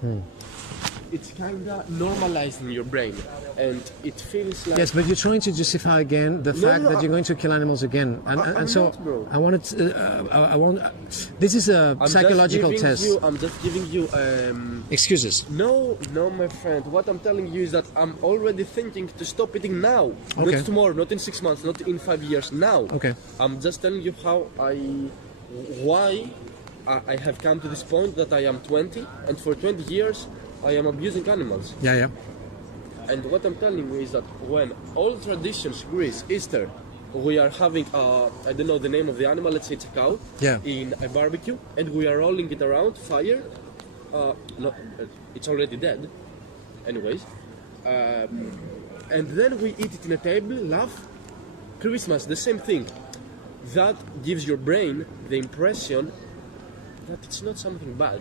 It's kind of normalized in your brain, and it feels like Yes, but you're trying to justify again the fact that you're going to kill animals again, and I'm so not, bro. I wanted. I want. This is a psychological test. I'm just giving you. Excuses. No, my friend. What I'm telling you is that I'm already thinking to stop eating now, Okay. not tomorrow, not in 6 months, not in 5 years. Now. Okay. I'm just telling you why I have come to this point that I am 20, and for 20 years I am abusing animals. Yeah, yeah. And what I'm telling you is that when all traditions, Greece, Easter, we are having, I don't know the name of the animal, let's say it's a cow, Yeah. in a barbecue, and we are rolling it around, fire, it's already dead, anyways, and then we eat it in a table, laugh. Christmas, the same thing. That gives your brain the impression that it's not something bad.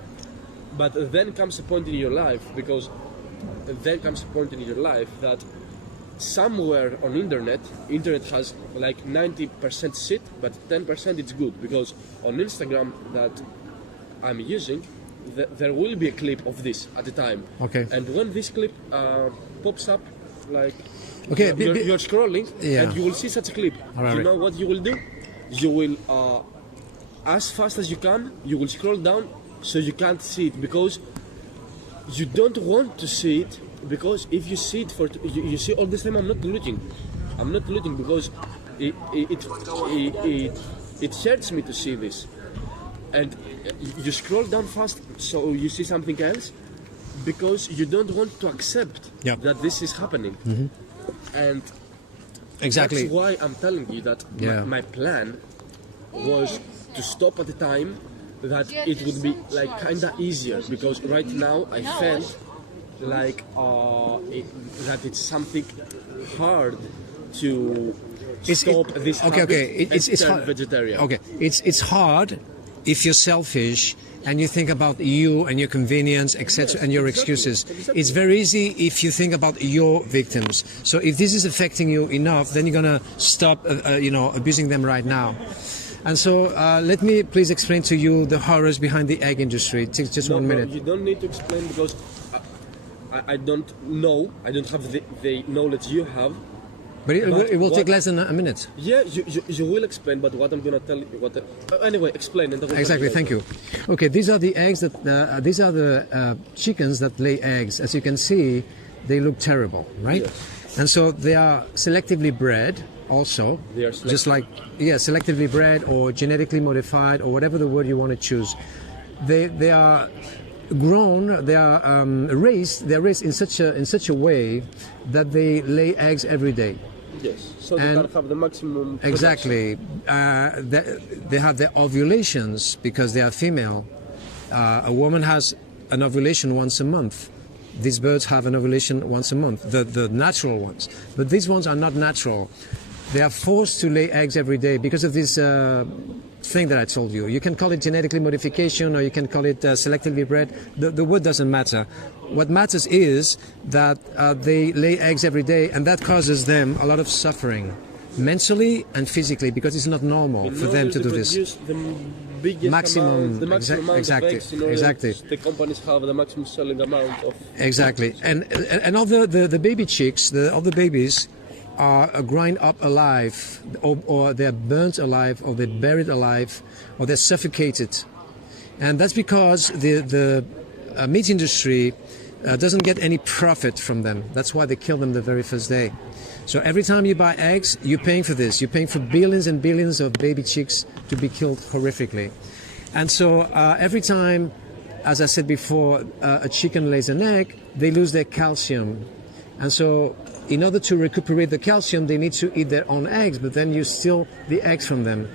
But then comes a point in your life, that somewhere on internet has like 90% shit, but 10% it's good, because on Instagram that I'm using, there will be a clip of this at a time. Okay. And when this clip pops up, like Okay, you're scrolling, Yeah. and you will see such a clip. All right. You know what you will do? You will, as fast as you can, you will scroll down so you can't see it, because you don't want to see it, because if you see it you see all this time, I'm not deleting because it hurts me to see this, and you scroll down fast so you see something else, because you don't want to accept Yeah. that this is happening. And Exactly. that's why I'm telling you that Yeah. my plan was to stop at the time that it would be like kinda easier, because right now I felt like that it's something hard to stop this habit It's and turn hard. vegetarian. Okay, it's hard if you're selfish and you think about you and your convenience, etc., and your excuses. It's very easy if you think about your victims. So if this is affecting you enough, then you're gonna stop, abusing them right now. And so let me please explain to you the horrors behind the egg industry. It takes just 1 minute. You don't need to explain, because I don't know. I don't have the knowledge you have. But it will take what- less than a minute. Yeah, you will explain, but what I'm gonna tell you, anyway, explain. And I will tell Exactly, you thank you. Okay, these are the eggs these are the chickens that lay eggs. As you can see, they look terrible, right? Yes. And so they are selectively bred also. They are just like, selectively bred or genetically modified, or whatever the word you want to choose. They are grown, they are raised in such a way that they lay eggs every day. Yes, so they And- can have the maximum. Exactly. They have their ovulations because they are female. A woman has an ovulation once a month. These birds have an ovulation once a month, the natural ones. But these ones are not natural. They are forced to lay eggs every day because of this thing that I told you. You can call it genetically modification, or you can call it selectively bred. The word doesn't matter. What matters is that they lay eggs every day, and that causes them a lot of suffering, mentally and physically, because it's not normal for them to do this. The biggest Maximum, amount, the maximum amount exactly, of eggs in order exactly. the companies have the maximum selling amount of. Exactly, and all the baby chicks, all the babies are grind up alive, or they're burnt alive, or they're buried alive, or they're suffocated, and that's because the meat industry doesn't get any profit from them. That's why they kill them the very first day. So every time you buy eggs, you're paying for this. You're paying for billions and billions of baby chicks to be killed horrifically. And so every time, as I said before, a chicken lays an egg, they lose their calcium. And so in order to recuperate the calcium, they need to eat their own eggs, but then you steal the eggs from them.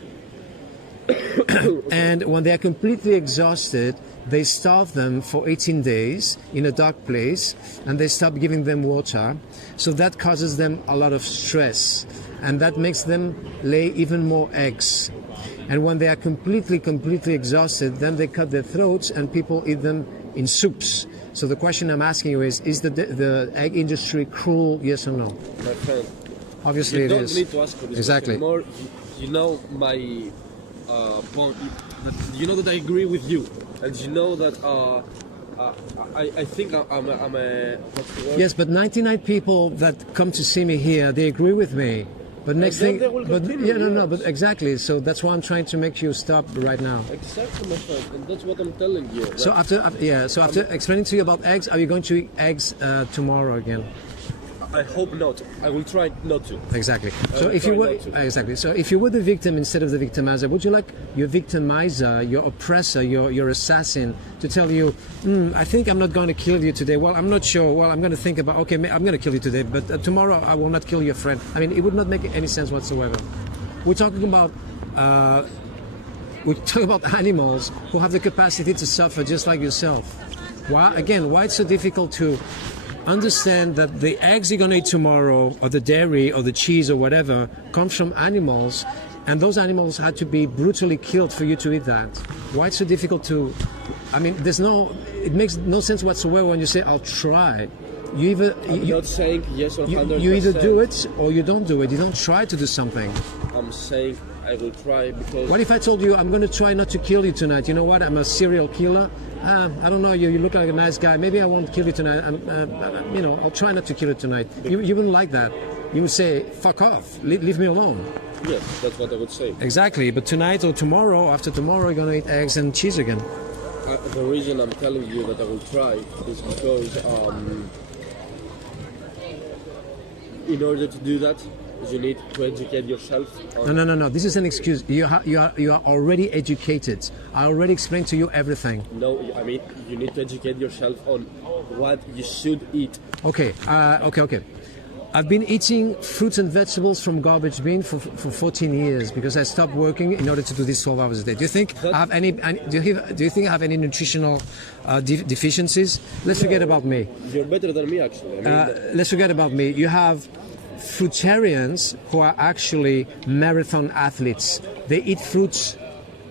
And when they are completely exhausted, they starve them for 18 days in a dark place, and they stop giving them water. So that causes them a lot of stress, and that makes them lay even more eggs. And when they are completely exhausted, then they cut their throats and people eat them in soups. So the question I'm asking you is the egg industry cruel, yes or no? My friend, Obviously you it don't is. need to ask for this Exactly. question. More, you know my point. You know that I agree with you, and you know that I think I'm a what's the word? Yes, but 99 people that come to see me here, they agree with me. But next then thing, they will but continue, no, yes. but exactly. So that's why I'm trying to make you stop right now. Exactly, my friend, and that's what I'm telling you. So after explaining to you about eggs, are you going to eat eggs tomorrow again? I hope not. I will try not to. Exactly. So will if you try were not to. exactly, so if you were the victim instead of the victimizer, would you like your victimizer, your oppressor, your assassin to tell you, I think I'm not going to kill you today. Well, I'm not sure. Well, I'm going to think about. Okay, I'm going to kill you today, but tomorrow I will not kill your friend. I mean, it would not make any sense whatsoever. We're talking about. We talk about animals who have the capacity to suffer just like yourself. Why it's so difficult to understand that the eggs you're going to eat tomorrow, or the dairy, or the cheese, or whatever, comes from animals, and those animals had to be brutally killed for you to eat that. Why it's so difficult to... I mean, it makes no sense whatsoever when you say, I'll try. I'm not saying yes or 100%. You either do it or you don't do it. You don't try to do something. I'm saying I will try because... What if I told you I'm going to try not to kill you tonight? You know what? I'm a serial killer. I don't know. You look like a nice guy. Maybe I won't kill you tonight. I'll try not to kill you tonight. You wouldn't like that. You would say, "Fuck off. Leave me alone." Yes, that's what I would say. Exactly. But tonight or tomorrow, after tomorrow, you're going to eat eggs and cheese again. The reason I'm telling you that I will try is because in order to do that, you need to educate yourself. No. This is an excuse. You are already educated. I already explained to you everything. No, I mean you need to educate yourself on what you should eat. Okay. I've been eating fruits and vegetables from garbage bin for 14 years because I stopped working in order to do this 12 hours a day. Do you think I have any? Do you think I have any nutritional deficiencies? Let's forget about me. You're better than me, actually. Let's forget about me. You have fruitarians who are actually marathon athletes. They eat fruits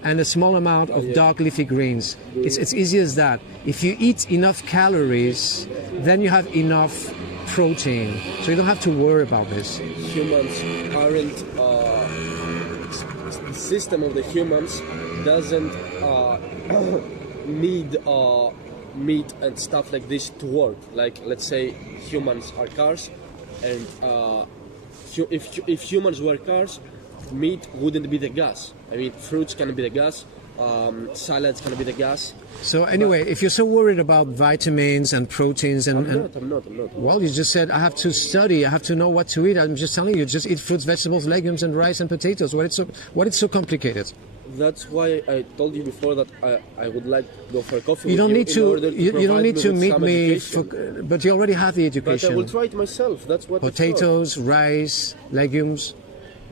and a small amount of dark leafy greens. It's easy as that. If you eat enough calories, then you have enough protein, so you don't have to worry about this. Humans aren't. The system of the humans doesn't need meat and stuff like this to work. Like, let's say humans are cars, and if humans were cars, meat wouldn't be the gas. I mean, fruits can be the gas. Salads can be the gas. So anyway, if you're so worried about vitamins and proteins I'm not. Well, you just said I have to study, I have to know what to eat. I'm just telling you, just eat fruits, vegetables, legumes, and rice and potatoes. What is so complicated? That's why I told you before that I would like to go for a coffee. You don't need to. You don't need to meet me. But but you already have the education. I will try it myself. That's what. Potatoes, rice, legumes.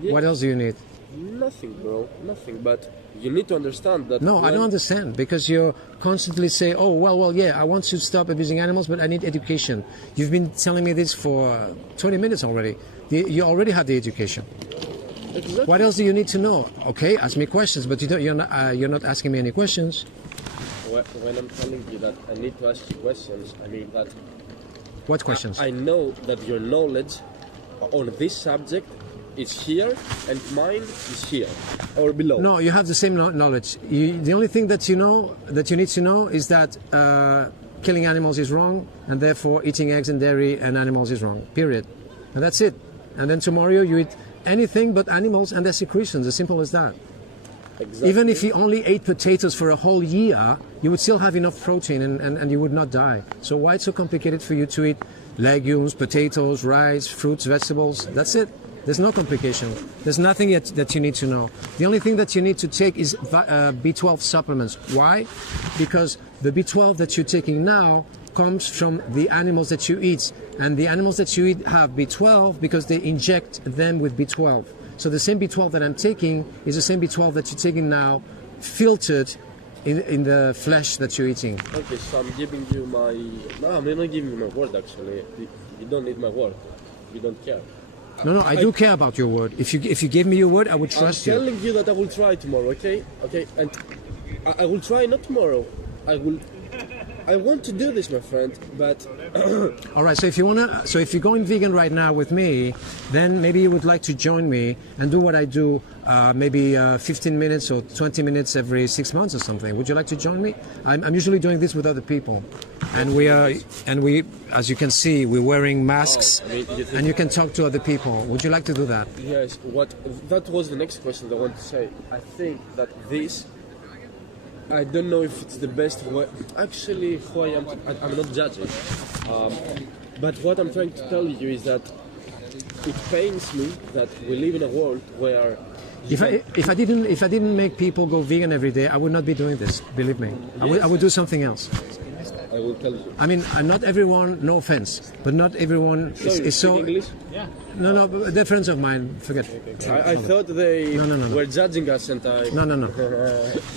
Yeah. What else do you need? Nothing, bro. Nothing. But you need to understand that. No, I don't understand, because you're constantly saying, oh, well, yeah, I want to stop abusing animals, but I need education. You've been telling me this for 20 minutes already. You already have the education. Exactly. What else do you need to know? Okay, ask me questions, but you're not asking me any questions. When I'm telling you that I need to ask you questions, I mean that... What questions? I know that your knowledge on this subject is here and mine is here or below. No, you have the same knowledge. The only thing that you need to know is that killing animals is wrong, and therefore eating eggs and dairy and animals is wrong. Period. And that's it. And then tomorrow you eat anything but animals and their secretions. As simple as that. Exactly. Even if you only ate potatoes for a whole year, you would still have enough protein and you would not die. So why it's so complicated for you to eat legumes, potatoes, rice, fruits, vegetables? That's it. There's no complication. There's nothing yet that you need to know. The only thing that you need to take is B12 supplements. Why? Because the B12 that you're taking now comes from the animals that you eat. And the animals that you eat have B12 because they inject them with B12. So the same B12 that I'm taking is the same B12 that you're taking now, filtered in the flesh that you're eating. Okay, so I'm giving you my... No, I'm not giving you my word, actually. You don't need my word. You don't care. No, I do care about your word. If you give me your word, I would trust you. I'm telling you that I will try tomorrow, okay? Okay, and I will try not tomorrow. I want to do this, my friend, but All right. So if you're going vegan right now with me, then maybe you would like to join me and do what I do, maybe 15 minutes or 20 minutes every 6 months or something. Would you like to join me? I'm usually doing this with other people, and we, as you can see, we're wearing masks, and you can talk to other people. Would you like to do that? yes, that was the next question that I want to say. I think that this, I don't know if it's the best way. Actually, who I am, I'm not judging. But what I'm trying to tell you is that it pains me that we live in a world where If I didn't make people go vegan every day, I would not be doing this. Believe me, I would do something else. I will tell you. I mean, not everyone. No offense, but not everyone is so. English? No, but they're friends of mine. Forget. I thought they No. were judging us, and I. No.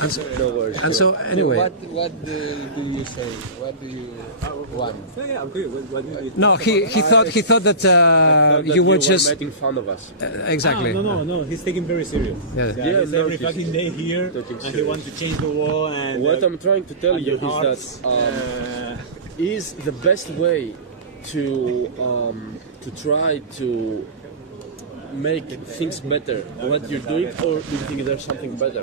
And so, no worries. And so anyway. What do you say? What do you want? No, he thought that you were just making fun of us. exactly. No. He's taking very serious. Yes. Yeah, He's every fucking day here, taking and he serious. wants to change the world. And What I'm trying to tell you is that is the best way to try to make things better what you're doing, or do you think there's something better?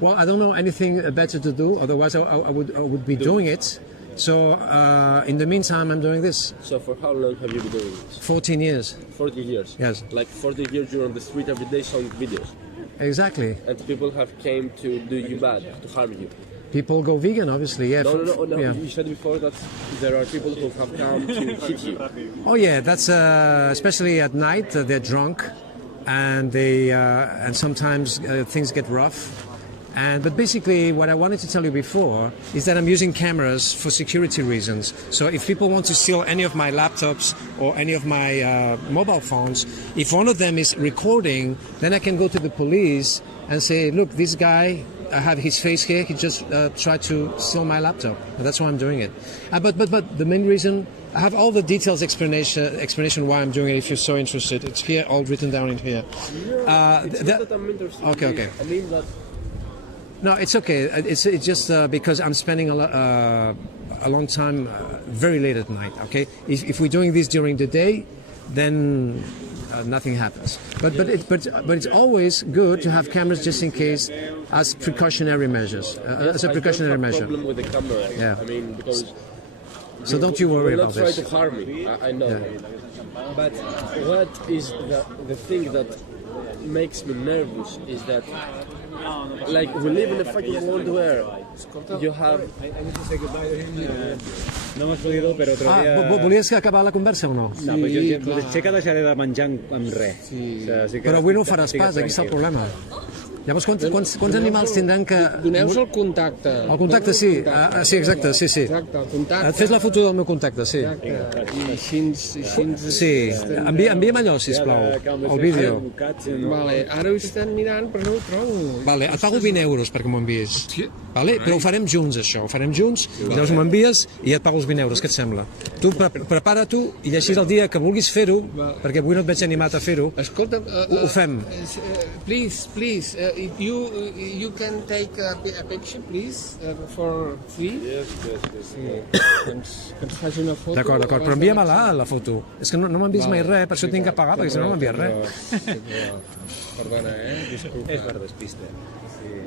Well, I don't know anything better to do. Otherwise, I would be doing it. So in the meantime, I'm doing this. So for how long have you been doing this? 14 years. 40 years. Yes. Like 40 years you're on the street every day showing videos, Exactly. and people have came to do you bad, to harm you. People go vegan, obviously. Yeah. No. Yeah. You said before that there are people who have come to hit you. Oh yeah, that's especially at night. They're drunk, and they and sometimes things get rough. But basically, what I wanted to tell you before is that I'm using cameras for security reasons. So if people want to steal any of my laptops or any of my mobile phones, if one of them is recording, then I can go to the police and say, look, this guy, I have his face here, he just tried to steal my laptop. And that's why I'm doing it. But the main reason, I have all the details explanation why I'm doing it if you're so interested. It's here, all written down in here. It's not that I'm interested. Okay. I mean that. No, it's okay. It's just because I'm spending a long time very late at night. Okay, if we're doing this during the day, then nothing happens. But it's always good to have cameras just in case, as precautionary measures. As a precautionary measure. Problem with the camera. Yeah. I mean, because. So don't you worry will about not try this. to harm me. I know. Yeah. But what is the thing that makes me nervous is that, like, we live in a fucking world where you have. no hemos podido, però otro dia... Volies acabar la conversa o no? No, però jo sé que deixaré de menjar amb res. Sí. O sigui, Però avui no ho faràs pas, aquí està el problema. Llavors, quants animals tindran que... Doneu-vos el contacte. El contacte, sí. Sí, exacte, sí. Exacte, el contacte. Fes la foto del meu contacte, sí. Exacte. I així Sí, envia'm allò, sisplau, el vídeo. Vale, ara ho estan mirant però no ho trobo. Vale, et pago 20 euros perquè m'ho envies. Vale? Però ho farem junts, això. Ho farem junts, llavors m'ho envies i et pago els 20 euros. Què et sembla? Tu prepara-t'ho i així el dia que vulguis fer-ho, perquè avui no et veig animat a fer-ho, Escolta, ho fem. please, if you can take a picture, please, for free. Yes. Que ens faci una foto. D'acord, però envia-me-la, la foto. És que no m'envies mai res, per això tinc que pagar, perquè si no m'envies res. Perdona, disculpa. És per despista. Sí.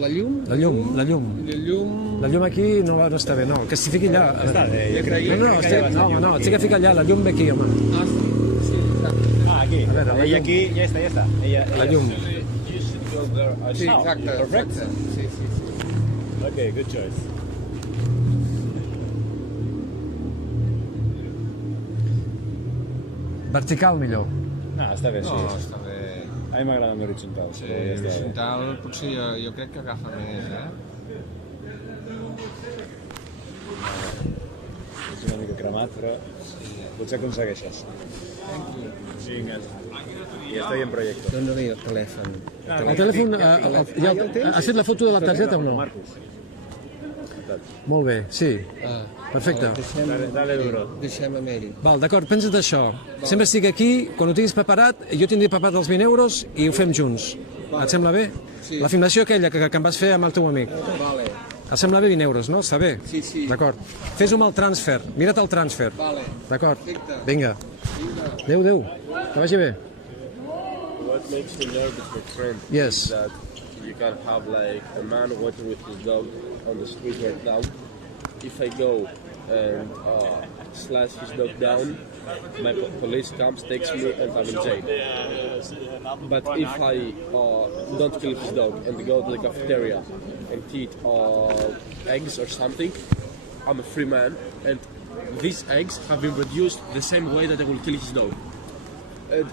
La llum? La llum. La llum aquí no està bé, no, que s'hi fiqui allà. Està bé, jo creia... No, t'hi que ficar allà, la llum ve aquí, home. aquí. A veure, la Ella llum. aquí, ja està. La llum. Sí, exacte. Perfecte. Sí. Ok, good choice. Vertical millor. No, està bé, sí. No, està bé. A mi m'agrada l'horitzontal. Sí, horitzontal potser jo crec que agafa més, És una mica cremat, però potser aconsegueixes. Vinga. I estoy en proyecto. Dóna-li el telèfon. El telèfon, has fet la foto de la targeta o no? Marcos. that. Molt bé, sí. Perfecte. Dale duro. Deixem amb ell. Val, d'acord, pensa't això. Sempre estic aquí, quan ho tinguis preparat, jo tindré preparat els 20 euros i ho fem junts. Et sembla bé? Sí. La filmació aquella que em vas fer amb el teu amic. Vale. Et sembla bé 20 euros, no? Està bé? Sí, sí. D'acord. Fes-ho amb el transfer. Mira't el transfer. Vale. D'acord. Perfecte. Vinga. Adéu, adéu. Que vagi bé. What makes me nervous, my friend, Yes. is that you can have like a man walking with his dog on the street right now. If I go and slash his dog down, my police comes, takes me, and I'm in jail. But if I don't kill his dog and go to the cafeteria and eat eggs or something, I'm a free man, and these eggs have been produced the same way that I will kill his dog. And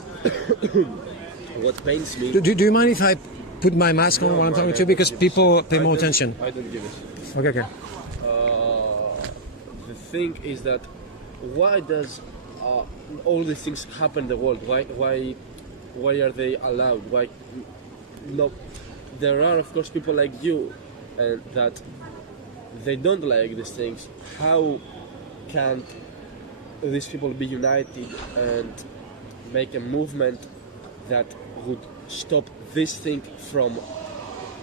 what pains me... Do you mind if I put my mask on while I'm talking to you? Because people pay more attention. I don't give it. Okay. The thing is that why does all these things happen in the world? Why are they allowed? Why no? There are of course people like you that they don't like these things. How can these people be united and make a movement that would stop this thing from...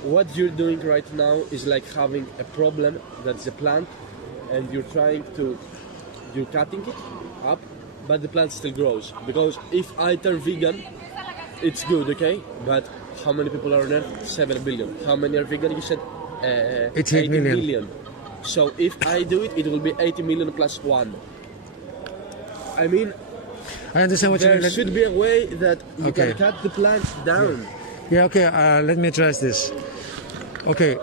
What you're doing right now is like having a problem that's a plant, and you're cutting it up, but the plant still grows. Because if I turn vegan, it's good, okay? But how many people are on Earth? 7 billion. How many are vegan? You said 80 million. So if I do it, it will be 80 million plus 1. I mean, I understand what you mean. there should be a way that you Okay. can cut the plants down. Yeah, okay, let me address this. Okay,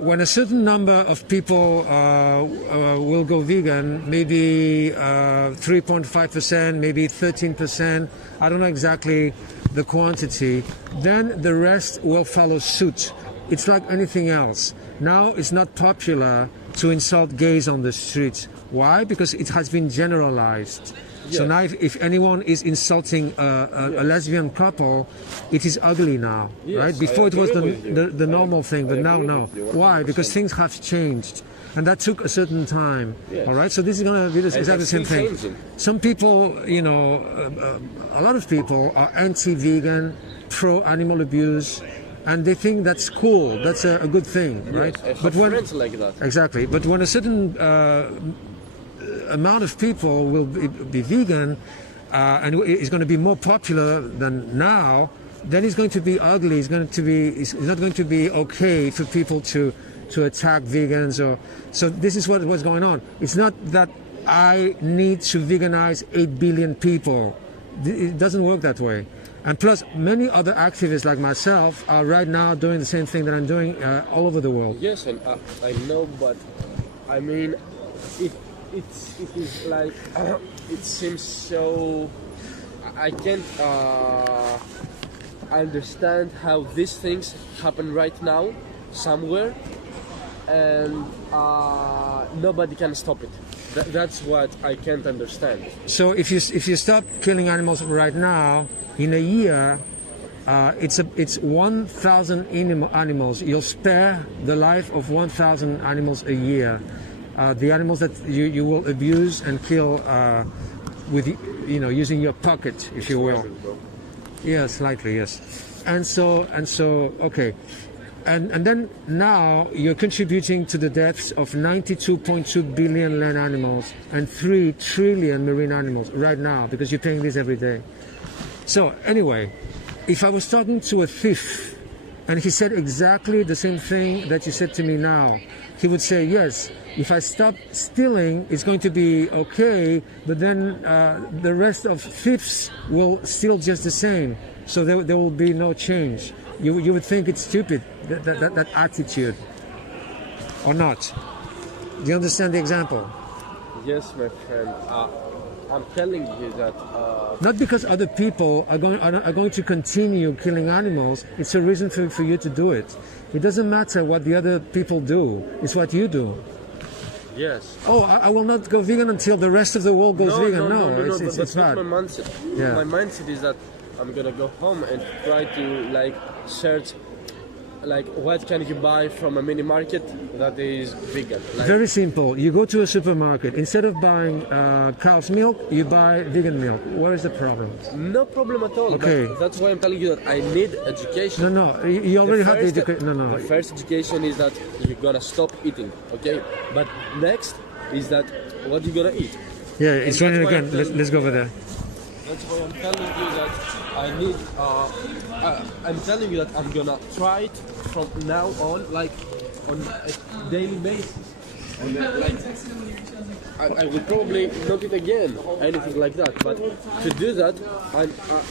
when a certain number of people will go vegan, maybe 3.5%, maybe 13%, I don't know exactly the quantity, then the rest will follow suit. It's like anything else. Now it's not popular to insult gays on the streets. Why? Because it has been generalized. So Yes. now if anyone is insulting a lesbian couple, it is ugly now, Yes, right? I Before it was agree with you. the normal thing, but I now agree no. with you, Why? 100%. Because things have changed. And that took a certain time, Yes. all right? So this is going to be exactly the that's same still thing. changing. Some people, a lot of people are anti-vegan, pro-animal abuse, and they think that's cool. That's a good thing, right? Yes, I have friends like that. Exactly. But when a certain amount of people will be vegan, and it's going to be more popular than now, then it's going to be ugly. It's not going to be okay for people to attack vegans. So this is what's going on. It's not that I need to veganize 8 billion people. It doesn't work that way. And plus, many other activists like myself are right now doing the same thing that I'm doing all over the world. Yes, and I know, but I mean, it is like it seems so. I can't understand how these things happen right now somewhere, and nobody can stop it. That's what I can't understand. So if you stop killing animals right now, in a year, it's 1,000 animals. You'll spare the life of 1,000 animals a year. The animals that you will abuse and kill with using your pocket, if you will. Yeah, slightly, yes. And so okay. And then now you're contributing to the deaths of 92.2 billion land animals and 3 trillion marine animals right now, because you're paying this every day. So anyway, if I was talking to a thief and he said exactly the same thing that you said to me now, he would say, yes, if I stop stealing, it's going to be okay, but then the rest of thieves will steal just the same. So there will be no change. You would think it's stupid, that attitude, or not? Do you understand the example? Yes, my friend. I'm telling you that. Not because other people are going to continue killing animals. It's a reason for you to do it. It doesn't matter what the other people do. It's what you do. Yes. Oh, I will not go vegan until the rest of the world goes vegan. No, that's it's not bad. my mindset. Yeah. My mindset is that I'm gonna go home and try to like search like what can you buy from a mini market that is vegan? Like, Very simple. You go to a supermarket. Instead of buying cow's milk, you buy vegan milk. Where is the problem? no problem at all. Okay. But that's why I'm telling you that I need education. No, no. You already have the education. No, The no. first education is that you're gonna stop eating, okay? But next is that what you're gonna eat. Yeah, it's And running that's why again. I'm telling Let's go over there. That's why I'm telling you that I need. I'm telling you that I'm gonna try it from now on, like on a daily basis. And like, I will probably not eat again, anything like that. But to do that,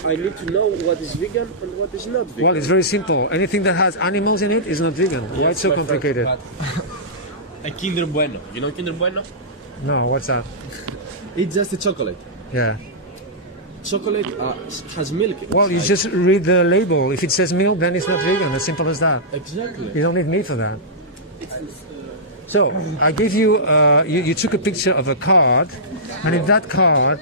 I need to know what is vegan and what is not vegan. Well, it's very simple. Anything that has animals in it is not vegan. Why it's so My friend, complicated? but a Kinder Bueno. You know Kinder Bueno? No, what's that? It's just a chocolate. Yeah. Chocolate has milk. Well, you inside. just read the label. If it says milk, then it's not vegan. As simple as that. Exactly. You don't need meat for that. So I gave you, you took a picture of a card, and in that card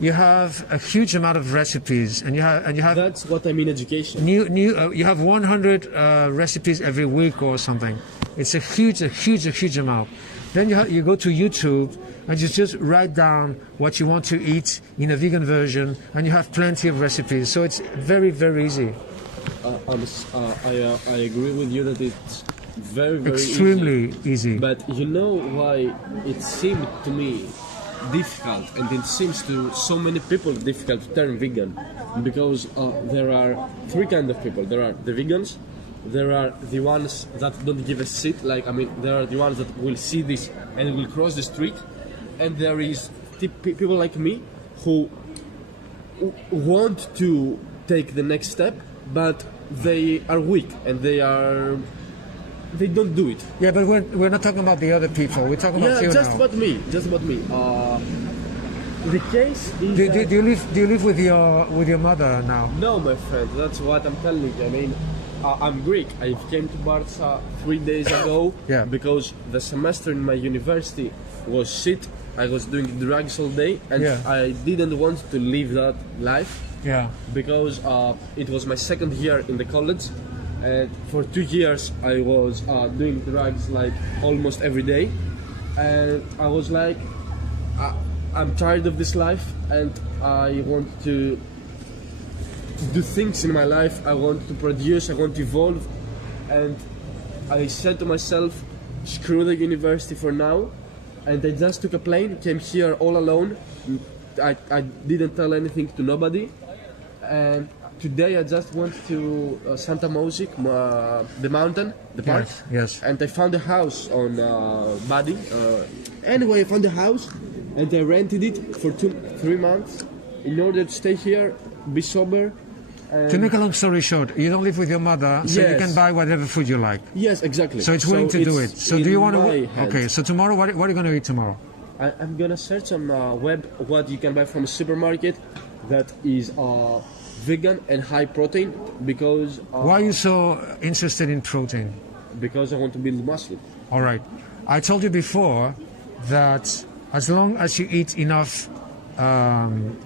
you have a huge amount of recipes, and you have That's what I mean education. you have 100 recipes every week or something. It's a huge amount. Then you go to YouTube and you just write down what you want to eat in a vegan version, and you have plenty of recipes. So it's very easy. I agree with you that it's very Extremely easy. But you know why it seemed to me difficult, and it seems to so many people difficult to turn vegan? Because there are three kinds of people. There are the vegans, there are the ones that don't give a shit, like, I mean, there are the ones that will see this and will cross the street, and there is people like me who want to take the next step, but they are weak and they don't do it. Yeah, but we're not talking about the other people. We're talking about you just now. about me. The case is Do you live with your mother now? no, my friend. That's what I'm telling you. I mean, I'm Greek. I came to Barca 3 days ago Yeah. because the semester in my university was shit. I was doing drugs all day, and Yeah. I didn't want to live that life Yeah. because it was my second year in the college, and for 2 years I was doing drugs like almost every day, and I was like, I'm tired of this life, and I want to do things in my life. I want to produce, I want to evolve, and I said to myself, screw the university for now, and I just took a plane, came here all alone. I didn't tell anything to nobody, and today I just went to Santa Music, the mountain, the park. Yes. And I found a house on Badi. Anyway, I found a house and I rented it for 3 months in order to stay here, be sober. And To make a long story short, you don't live with your mother, so you Yes. can buy whatever food you like. yes, exactly. So it's willing to do it. it's So do you in want to? my hands. Okay. So tomorrow, what are you going to eat tomorrow? I'm gonna search on web what you can buy from a supermarket that is vegan and high protein because Why are you so interested in protein? because I want to build muscle. All right. I told you before that as long as you eat enough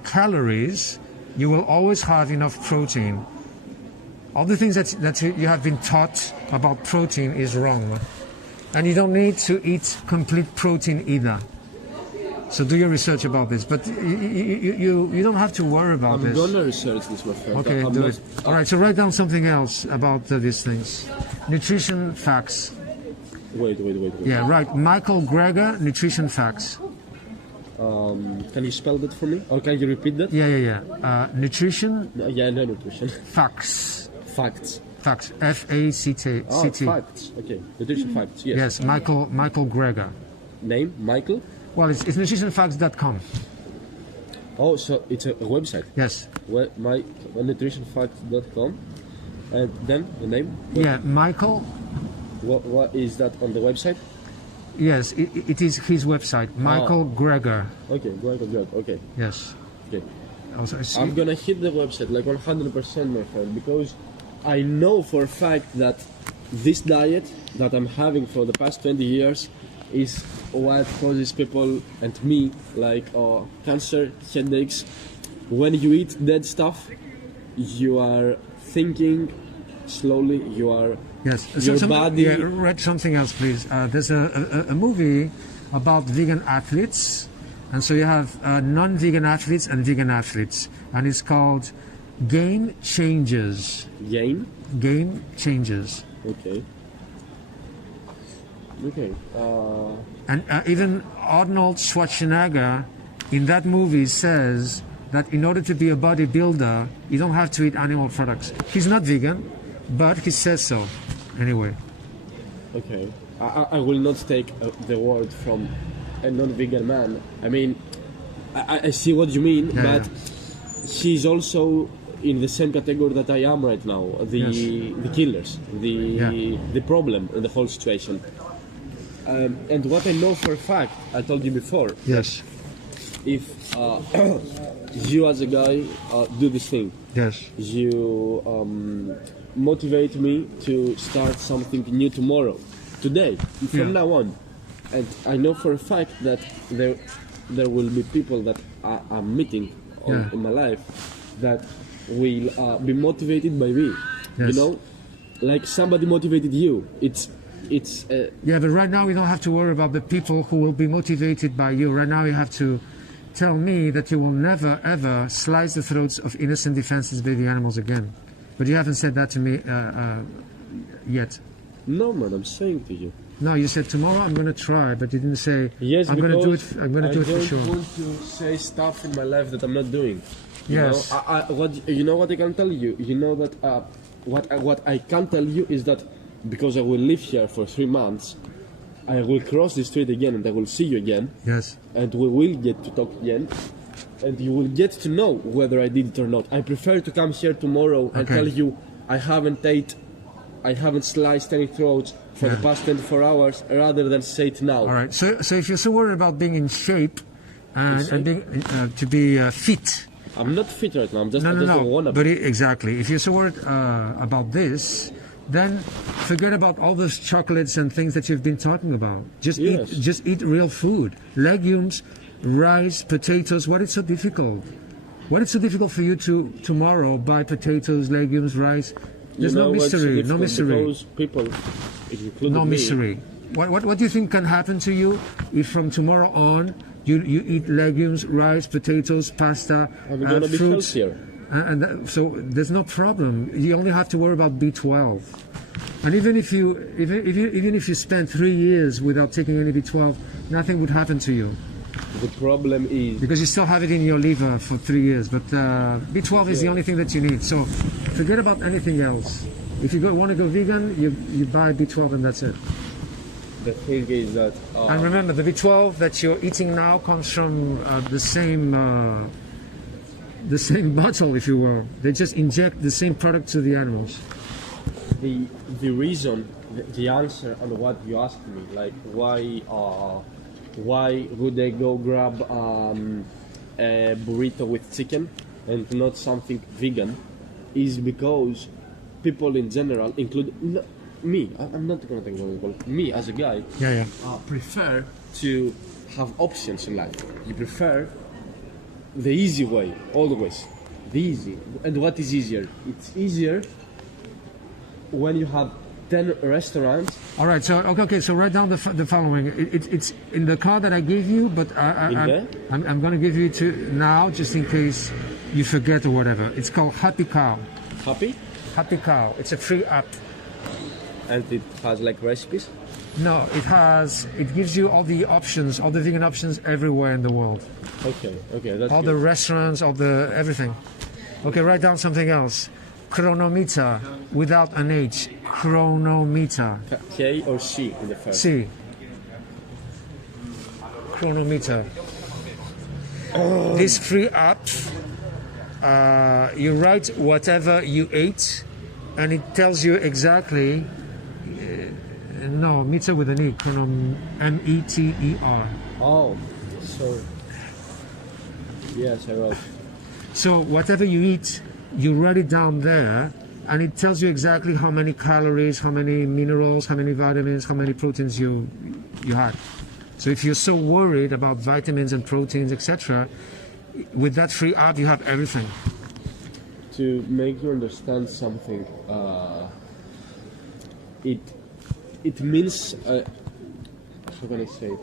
calories, you will always have enough protein. All the things that you have been taught about protein is wrong. And you don't need to eat complete protein either. So do your research about this. But you don't have to worry about I'm this. gonna research this, my friend. Okay, I'm do not- it. All right, so write down something else about these things. Nutrition facts. Wait. Yeah, right. Michael Greger, nutrition facts. Can you spell that for me? Or can you repeat that? Yeah. Nutrition Yeah, no nutrition. facts. Facts. Facts. F-A-C-T. Oh, facts. Okay. Nutrition facts. Yes. Yes, Michael Greger. Name Michael. Well, it's nutritionfacts.com. Oh, so it's a website. Yes. My nutritionfacts.com. And then the name. Yeah, Michael. What is that on the website? Yes, it is his website. Michael Greger. Okay. Good. Okay. Yes. Okay. Also, I'm gonna hit the website like 100%, my friend, because I know for a fact that this diet that I'm having for the past 20 years is what causes people and me like cancer, headaches. When you eat dead stuff, you are thinking slowly you are. Yes. Your body. Yeah, read something else, please. There's a movie about vegan athletes, and so you have non-vegan athletes and vegan athletes, and it's called Game Changers. Game Changers. Okay. Okay. And even Arnold Schwarzenegger in that movie says that in order to be a bodybuilder, you don't have to eat animal products. He's not vegan, but he says so. Anyway. Okay. I will not take the word from a non-vegan man. I mean, I see what you mean, but he's also in the same category that I am right now. The killers, the problem in the whole situation. And what I know for a fact, I told you before. Yes. If you as a guy do this thing, yes, you motivate me to start something new tomorrow, today, from now on, and I know for a fact that there will be people that I'm meeting in my life that will be motivated by me. Yes. You know, like somebody motivated you. It's yeah, but right now we don't have to worry about the people who will be motivated by you. Right now you have to tell me that you will never ever slice the throats of innocent defenseless baby animals again. But you haven't said that to me yet. No, man, I'm saying to you. No, you said tomorrow I'm going to try, but you didn't say yes. I'm going to do it. I'm going to do it for sure. I don't want to say stuff in my life that I'm not doing. Yes. You know what I can tell you. You know that what I can tell you is that because I will live here for 3 months, I will cross the street again and I will see you again. Yes. And we will get to talk again. And you will get to know whether I did it or not. I prefer to come here tomorrow and tell you I haven't sliced any throats for the past 24 hours rather than say it now. All right. So if you're so worried about being in shape and being to be fit. I'm not fit right now. I'm just no. Don't want to be. But exactly. If you're so worried about this, then forget about all those chocolates and things that you've been talking about. Just eat real food. Legumes, rice, potatoes. What is so difficult? What is so difficult for you to tomorrow buy potatoes, legumes, rice? There's no mystery. No mystery. Because people, no mystery. What do you think can happen to you if from tomorrow on you eat legumes, rice, potatoes, pasta, I'm gonna be fruits? healthier. And so there's no problem. You only have to worry about B12. And even if you spend 3 years without taking any B12, nothing would happen to you. The problem is because you still have it in your liver for 3 years. But B12 is the only thing that you need. So forget about anything else. If you want to go vegan, you buy B12 and that's it. The thing is that and remember, the B12 that you're eating now comes from the same bottle, if you will. They just inject the same product to the animals. The reason, the answer on what you asked me, like why would they go grab a burrito with chicken and not something vegan, is because people in general, including me, I'm not going to think about people, me as a guy, prefer to have options in life. You prefer the easy way, always. The easy. And what is easier? It's easier when you have 10 restaurants. All right, so okay, so write down the following. It's in the card that I gave you, but I'm going to give you to now, just in case you forget or whatever. It's called Happy Cow. Happy? Happy Cow. It's a free app. And it has like recipes? No, it gives you all the options, all the vegan options everywhere in the world. Okay, that's all good. the restaurants, all the everything. Okay, write down something else. Chronometer without an H. Chronometer. K or C in the first? C. Chronometer. This free app, you write whatever you ate, and it tells you exactly. No, meter with an E. M-E-T-E-R. Oh, sorry. Yes, I wrote. So whatever you eat, you write it down there, and it tells you exactly how many calories, how many minerals, how many vitamins, how many proteins you had. So if you're so worried about vitamins and proteins, etc., with that free app you have everything. to make you understand something. It means how can I say it?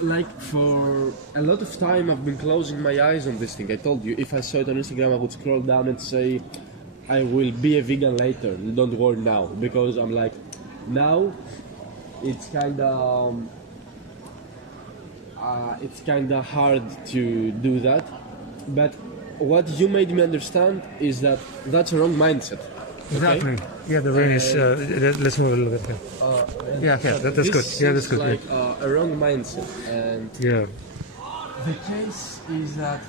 Like for a lot of time I've been closing my eyes on this thing. I told you, if I saw it on Instagram I would scroll down and say I will be a vegan later, don't worry now, because I'm like, now it's kinda hard to do that. But what you made me understand is that that's a wrong mindset. Okay? Exactly. Yeah, the rain is. Let's move a little bit. Yeah, that's good. Yeah, that's good. Like a wrong mindset, and Yeah. the case is that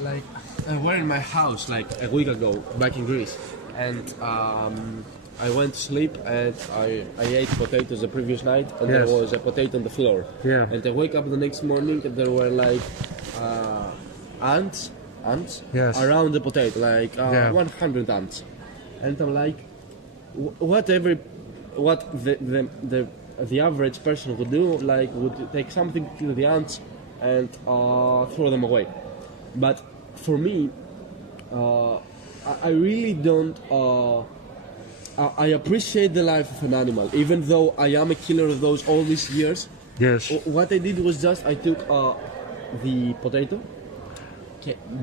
like I were in my house like a week ago back in Greece, and I went to sleep and I ate potatoes the previous night, and there Yes. was a potato on the floor. Yeah. And I wake up the next morning and there were like ants Yes. around the potato, like 100 ants. And I'm like, what the average person would do, like would take something to the ants and throw them away. But for me, I really don't. I appreciate the life of an animal, even though I am a killer of those all these years. Yes. What I did was just I took the potato,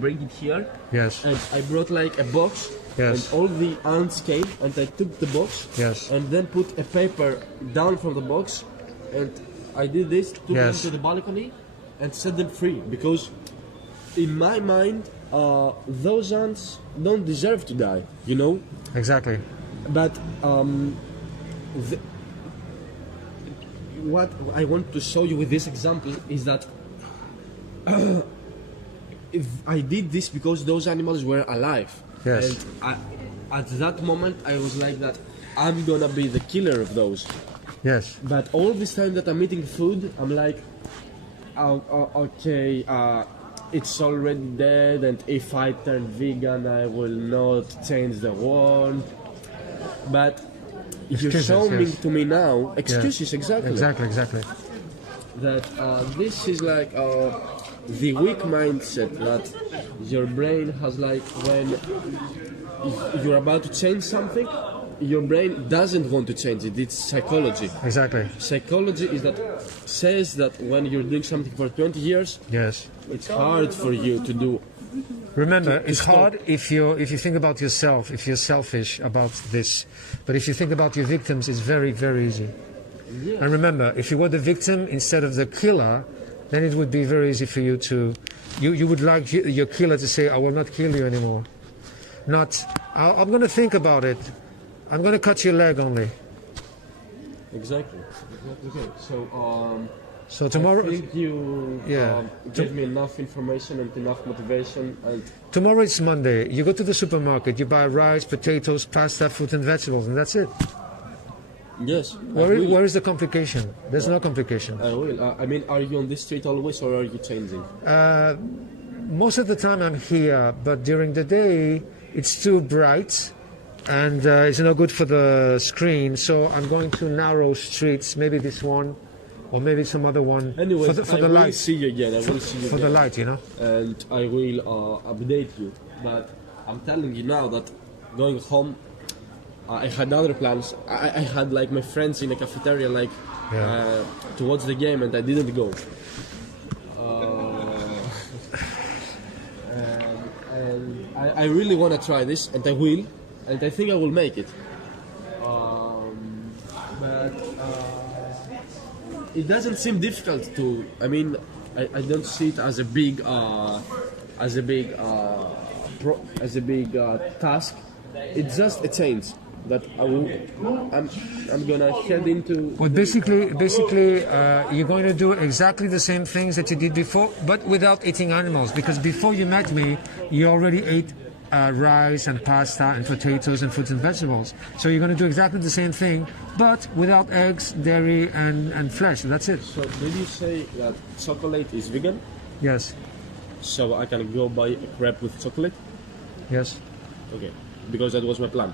bring it here, Yes. and I brought like a box. Yes. And all the ants came, and I took the box, Yes. and then put a paper down from the box, and I did this, took them Yes. to the balcony, and set them free. Because in my mind, those ants don't deserve to die, you know. Exactly. But what I want to show you with this example is that if I did this because those animals were alive. Yes. And at that moment, I was like that, I'm gonna be the killer of those. Yes. But all this time that I'm eating food, I'm like, okay, it's already dead, and if I turn vegan, I will not change the world. But you're Excuses, showing yes. to me now, excuses, exactly. Exactly. That this is like the weak mindset that your brain has, like when you're about to change something, your brain doesn't want to change it. It's psychology. Exactly. Psychology is that says that when you're doing something for 20 years, Yes. it's hard for you to do. Remember, it's stop. hard if you think about yourself, if you're selfish about this. But if you think about your victims, it's very, very easy. Yeah. And remember, if you were the victim instead of the killer, then it would be very easy for you to. You would like your killer to say, "I will not kill you anymore." Not, I'm going to think about it. I'm going to cut your leg only. Exactly. Okay. So tomorrow. I think you Yeah. gave me enough information and enough motivation. And Tomorrow it's Monday. You go to the supermarket, you buy rice, potatoes, pasta, fruit and vegetables, and that's it. yes, Where is the complication? There's no complication. I will. I mean, are you on this street always, or are you changing? Most of the time I'm here, but during the day it's too bright and it's not good for the screen, so I'm going to narrow streets, maybe this one or maybe some other one. Anyway, for I the will light. see you again. I will see you For again. the light, you know. And I will update you. But I'm telling you now that going home, I had other plans. I had like my friends in a cafeteria, like Yeah. to watch the game, and I didn't go. And I really want to try this, and I will, and I think I will make it. But it doesn't seem difficult to. I mean, I don't see it as a big task. It's just a change that I'm gonna head into. Well, basically, you're going to do exactly the same things that you did before, but without eating animals. Because before you met me, you already ate rice and pasta and potatoes and fruits and vegetables. So you're going to do exactly the same thing, but without eggs, dairy, and flesh. That's it. So did you say that chocolate is vegan? Yes. So I can go buy a crepe with chocolate? Yes. Okay, because that was my plan.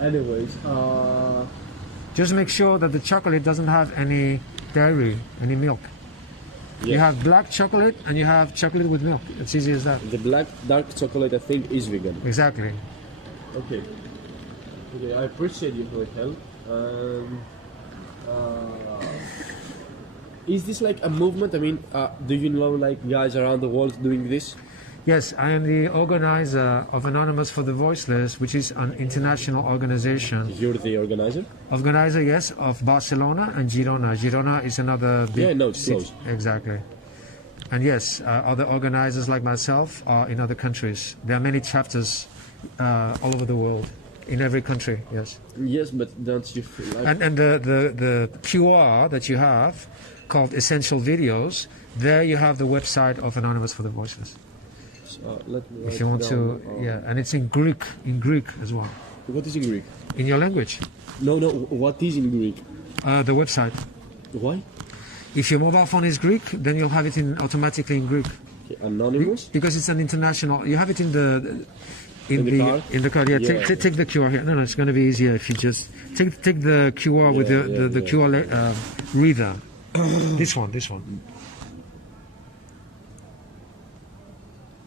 Anyways, Just make sure that the chocolate doesn't have any dairy, any milk. You Yeah. have black chocolate and you have chocolate with milk. It's easy as that. The black dark chocolate, I think, is vegan. Exactly. Okay. Okay, I appreciate you for your help. Is this like a movement? I mean, do you know like guys around the world doing this? Yes, I am the organizer of Anonymous for the Voiceless, which is an international organization. You're the organizer? Organizer, yes, of Barcelona and Girona. Girona is another big Yeah, no, it's city. close. Exactly. And yes, other organizers like myself are in other countries. There are many chapters all over the world, in every country, yes. Yes, but don't you feel like... And the QR that you have, called Essential Videos, there you have the website of Anonymous for the Voiceless. let me If write you want down, to, yeah, and it's in Greek as well. What is in Greek? In your language, No, what is in Greek? the website. Why? If your mobile phone is Greek, then you'll have it automatically in Greek. Okay, Anonymous? Because it's an international. You have it in the card. Yeah, Yeah. take the QR here. No, it's going to be easier if you just take the QR with the QR reader. This one.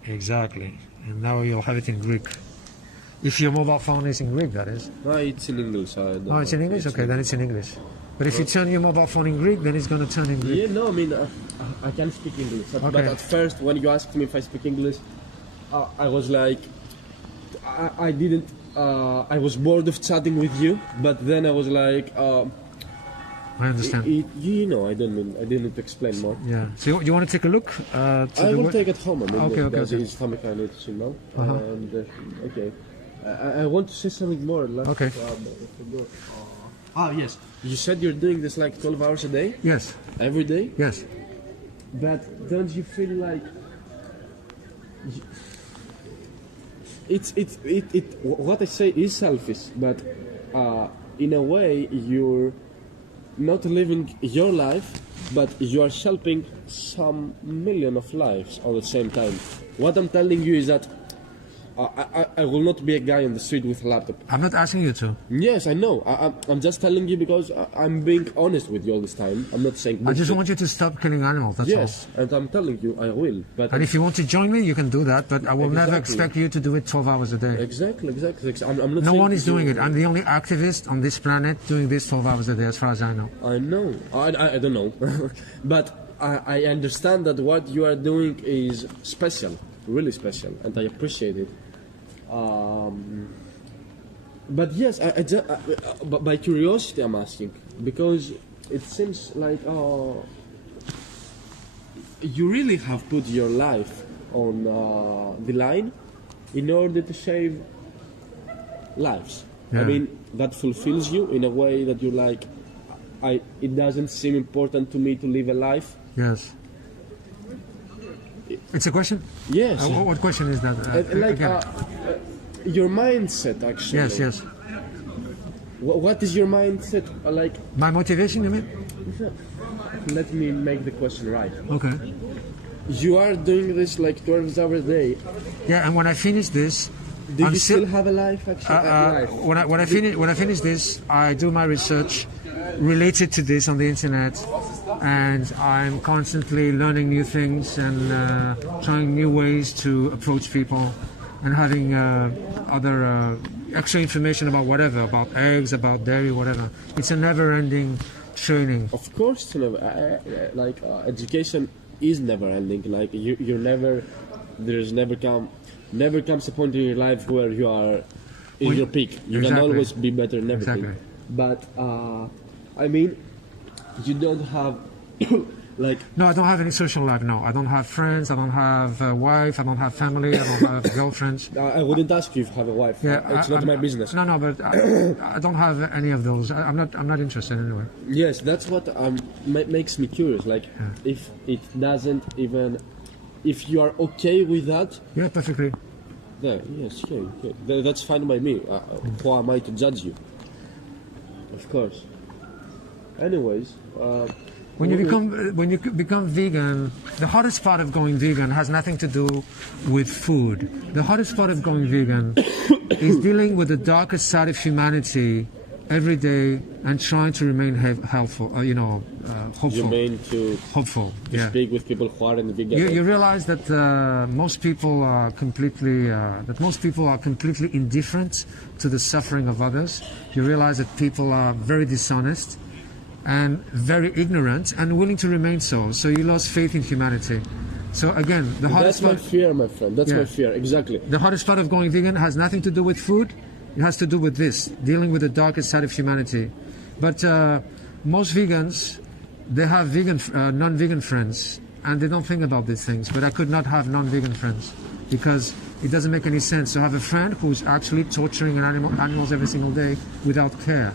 Exactly. And now you'll have it in Greek. If your mobile phone is in Greek, that is. No, it's in English. Oh, it's in English? Okay, then it's in English. But if you turn your mobile phone in Greek, then it's going to turn in Greek. Yeah, no, I mean, I can speak English. But Okay. at first, when you asked me if I speak English, I was like, I didn't, I was bored of chatting with you, but then I was like, I understand. you know, I didn't need to explain more. Yeah. So you want to take a look? I will take it home. I mean, Okay. It's something I need to know. And, okay. I want to say something more. Okay. Yes. You said you're doing this like 12 hours a day? Yes. Every day? Yes. But don't you feel like what I say is selfish, but in a way you're not living your life, but you are helping some million of lives all at the same time. What I'm telling you is that I will not be a guy on the street with a laptop. I'm not asking you to. Yes, I know. I'm just telling you because I'm being honest with you all this time. I'm not saying I just bullshit. want you to stop killing animals, that's Yes, and I'm telling you, I will. But all. And if you want to join me, you can do that, but I will never Exactly. expect you to do it 12 hours a day. Exactly. I'm not No saying one is you- doing it. I'm the only activist on this planet doing this 12 hours a day, as far as I know. I know. I don't know. But I understand that what you are doing is special, really special, and I appreciate it. But yes, but by curiosity I'm asking, because it seems like you really have put your life on the line in order to save lives. Yeah. I mean, that fulfills you in a way that you're like, it doesn't seem important to me to live a life. Yes. It's a question? Yes. What question is that? Again. Your mindset, actually. Yes. What is your mindset like? My motivation, you mean? Let me make the question right. Okay. You are doing this like 12 hours a day. Yeah, and when I finish this, Do I'm you still have a life, actually? when I finish this, I do my research related to this on the internet, and I'm constantly learning new things and trying new ways to approach people, and having other extra information about whatever, about eggs, about dairy, whatever. It's a never-ending training. Of course, it's never, education is never-ending. Like you're never, there's never comes a point in your life where you are in your peak. You can Exactly. always be better in everything. Exactly. But I mean, you don't have like. No, I don't have any social life. No, I don't have friends. I don't have a wife. I don't have family. I don't have girlfriends. I wouldn't ask you if you have a wife. Yeah, It's not my business. No, but I don't have any of those. I'm not interested anyway. Yes, that's what makes me curious. Like, if it doesn't even, if you are okay with that, Yeah, perfectly. then yes, okay. That's fine by me. Who am I to judge you? Of course. Anyways, When you become vegan, the hardest part of going vegan has nothing to do with food. The hardest part of going vegan is dealing with the darkest side of humanity every day and trying to remain helpful, hopeful. You mean to Hopeful, yeah. speak with people who aren't vegan? You realize that most people are completely indifferent to the suffering of others. You realize that people are very dishonest and very ignorant and willing to remain so. So you lost faith in humanity. So again, the hardest That's my fear, my friend. That's my fear, exactly. The hardest part of going vegan has nothing to do with food. It has to do with this, dealing with the darkest side of humanity. But most vegans, they have non-vegan friends, and they don't think about these things. But I could not have non-vegan friends because it doesn't make any sense to have a friend who's actually torturing animals every single day without care.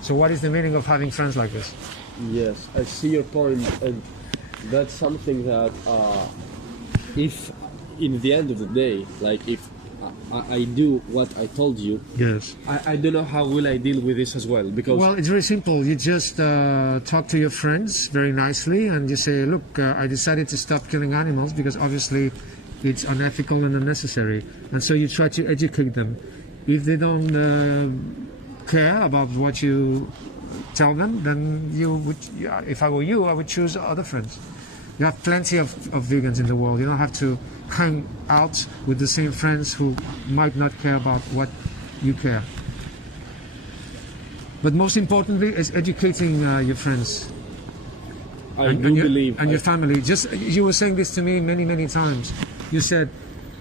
So what is the meaning of having friends like this? Yes, I see your point, and that's something that if in the end of the day, like if I do what I told you, yes, I don't know how will I deal with this as well, because well, it's very simple. You just talk to your friends very nicely and you say, look, I decided to stop killing animals because obviously it's unethical and unnecessary, and so you try to educate them. If they don't care about what you tell them, then you would, if I were you, I would choose other friends. You have plenty of vegans in the world. You don't have to hang out with the same friends who might not care about what you care. But most importantly is educating your friends. And your family. Just, you were saying this to me many times. You said,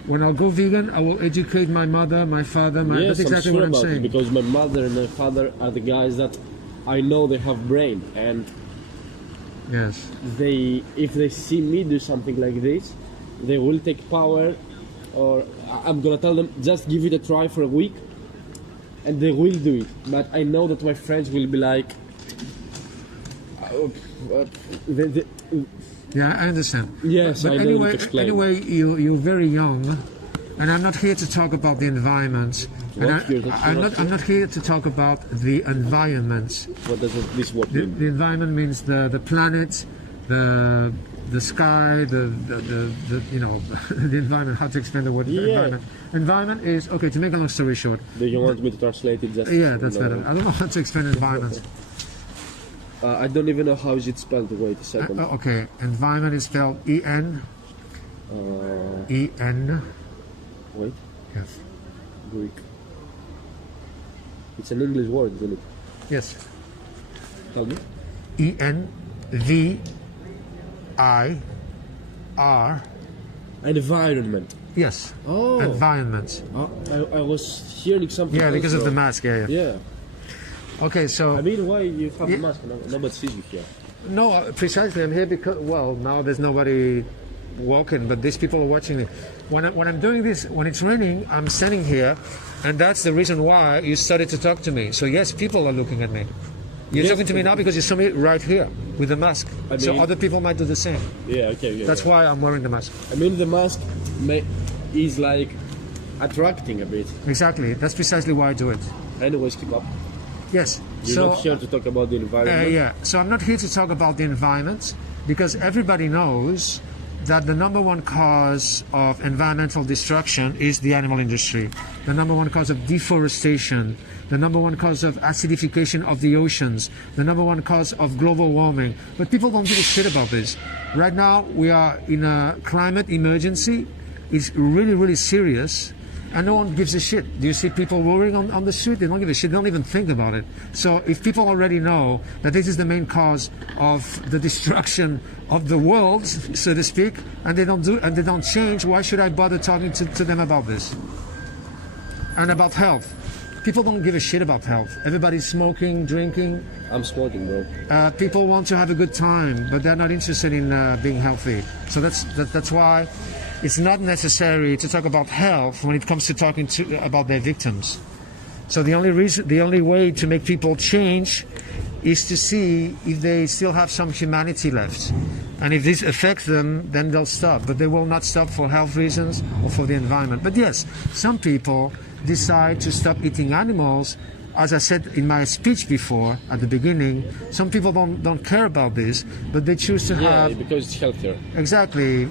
when I'll go vegan, I will educate my mother, my father. Yes, that's exactly I'm sure what I'm about saying. it, because my mother and my father are the guys that I know they have brain, and yes, if they see me do something like this, they will take power, or I'm gonna tell them just give it a try for a week, and they will do it. But I know that my friends will be like, yeah, I understand. Yes, but I know to explain. Anyway, you're very young, and I'm not here to talk about the environment. I'm not here to talk about the environment. What does this word mean? The environment means the planet, the sky, the the environment. How to explain the word environment? Environment is, okay, to make a long story short. Do you want me to translate it? Just yeah, that's better. I don't know how to explain environment. I don't even know how is it spelled. Wait a second. Okay, environment is spelled E-N. E-N. Wait. Yes. Greek. It's an English word, isn't it? Yes. Tell me. E-N-V-I-R. Environment. Yes. Oh. Environment. I was hearing something. Yeah, because of the mask. Yeah. Okay, so. I mean, why you have a mask? Nobody sees you here. No, precisely. I'm here because, well, now there's nobody walking, but these people are watching me. When I'm doing this, when it's raining, I'm standing here, and that's the reason why you started to talk to me. So yes, people are looking at me. You're talking to me now because you saw me right here with the mask. So other people might do the same. Yeah, okay. That's why I'm wearing the mask. I mean, the mask is like attracting a bit. Exactly. That's precisely why I do it. Anyways, keep up. Yes. You're not here to talk about the environment? Yeah. So I'm not here to talk about the environment because everybody knows that the number one cause of environmental destruction is the animal industry. The number one cause of deforestation, the number one cause of acidification of the oceans, the number one cause of global warming. But people don't give a shit about this. Right now, we are in a climate emergency. It's really, really serious. And no one gives a shit. Do you see people roaring on the street? They don't give a shit. They don't even think about it. So if people already know that this is the main cause of the destruction of the world, so to speak, and they don't change, why should I bother talking to them about this? And about health. People don't give a shit about health. Everybody's smoking, drinking. I'm smoking, bro. People want to have a good time, but they're not interested in being healthy. So that's why it's not necessary to talk about health when it comes to talking about their victims. So the only way to make people change is to see if they still have some humanity left. And if this affects them, then they'll stop. But they will not stop for health reasons or for the environment. But yes, some people decide to stop eating animals as I said in my speech before at the beginning, some people don't care about this, but they choose to have because it's healthier. exactly.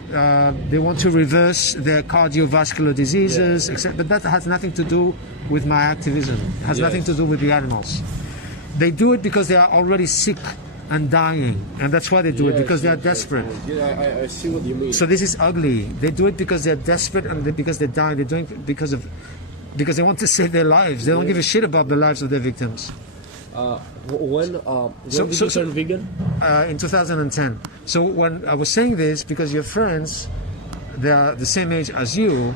They want to reverse their cardiovascular diseases, but that has nothing to do with my activism. It has nothing to do with the animals. They do it because they are already sick and dying, and that's why they do it, because they are desperate. Yeah, I see what you mean. So this is ugly. They do it because they're desperate and because they're dying. They're doing it because they want to save their lives. They don't give a shit about the lives of their victims. When did you turn vegan? In 2010. So when I was saying this, because your friends, they are the same age as you,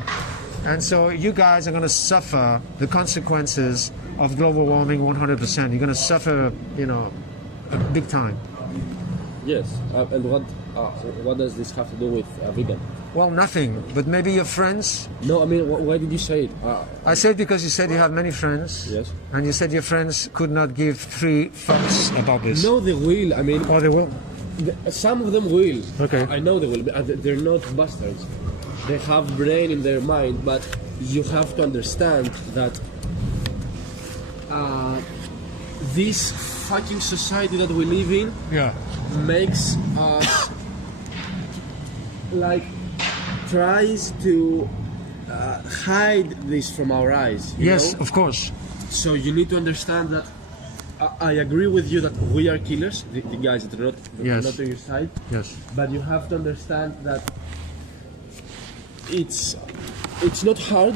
and so you guys are going to suffer the consequences of global warming 100%. You're going to suffer, big time. Yes, and what does this have to do with vegan? Well, nothing, but maybe your friends. No, I mean, why did you say it? I said because you said you have many friends. Yes. And you said your friends could not give 3 fucks about this. No, they will. I mean, Oh, they will? some of them will. Okay. I know they will. They're not bastards. They have brain in their mind, but you have to understand that this fucking society that we live in Yeah. makes us tries to hide this from our eyes. You Yes, know? of course. So you need to understand that I agree with you that we are killers, the guys that are Yes. not on your side. Yes. But you have to understand that it's not hard,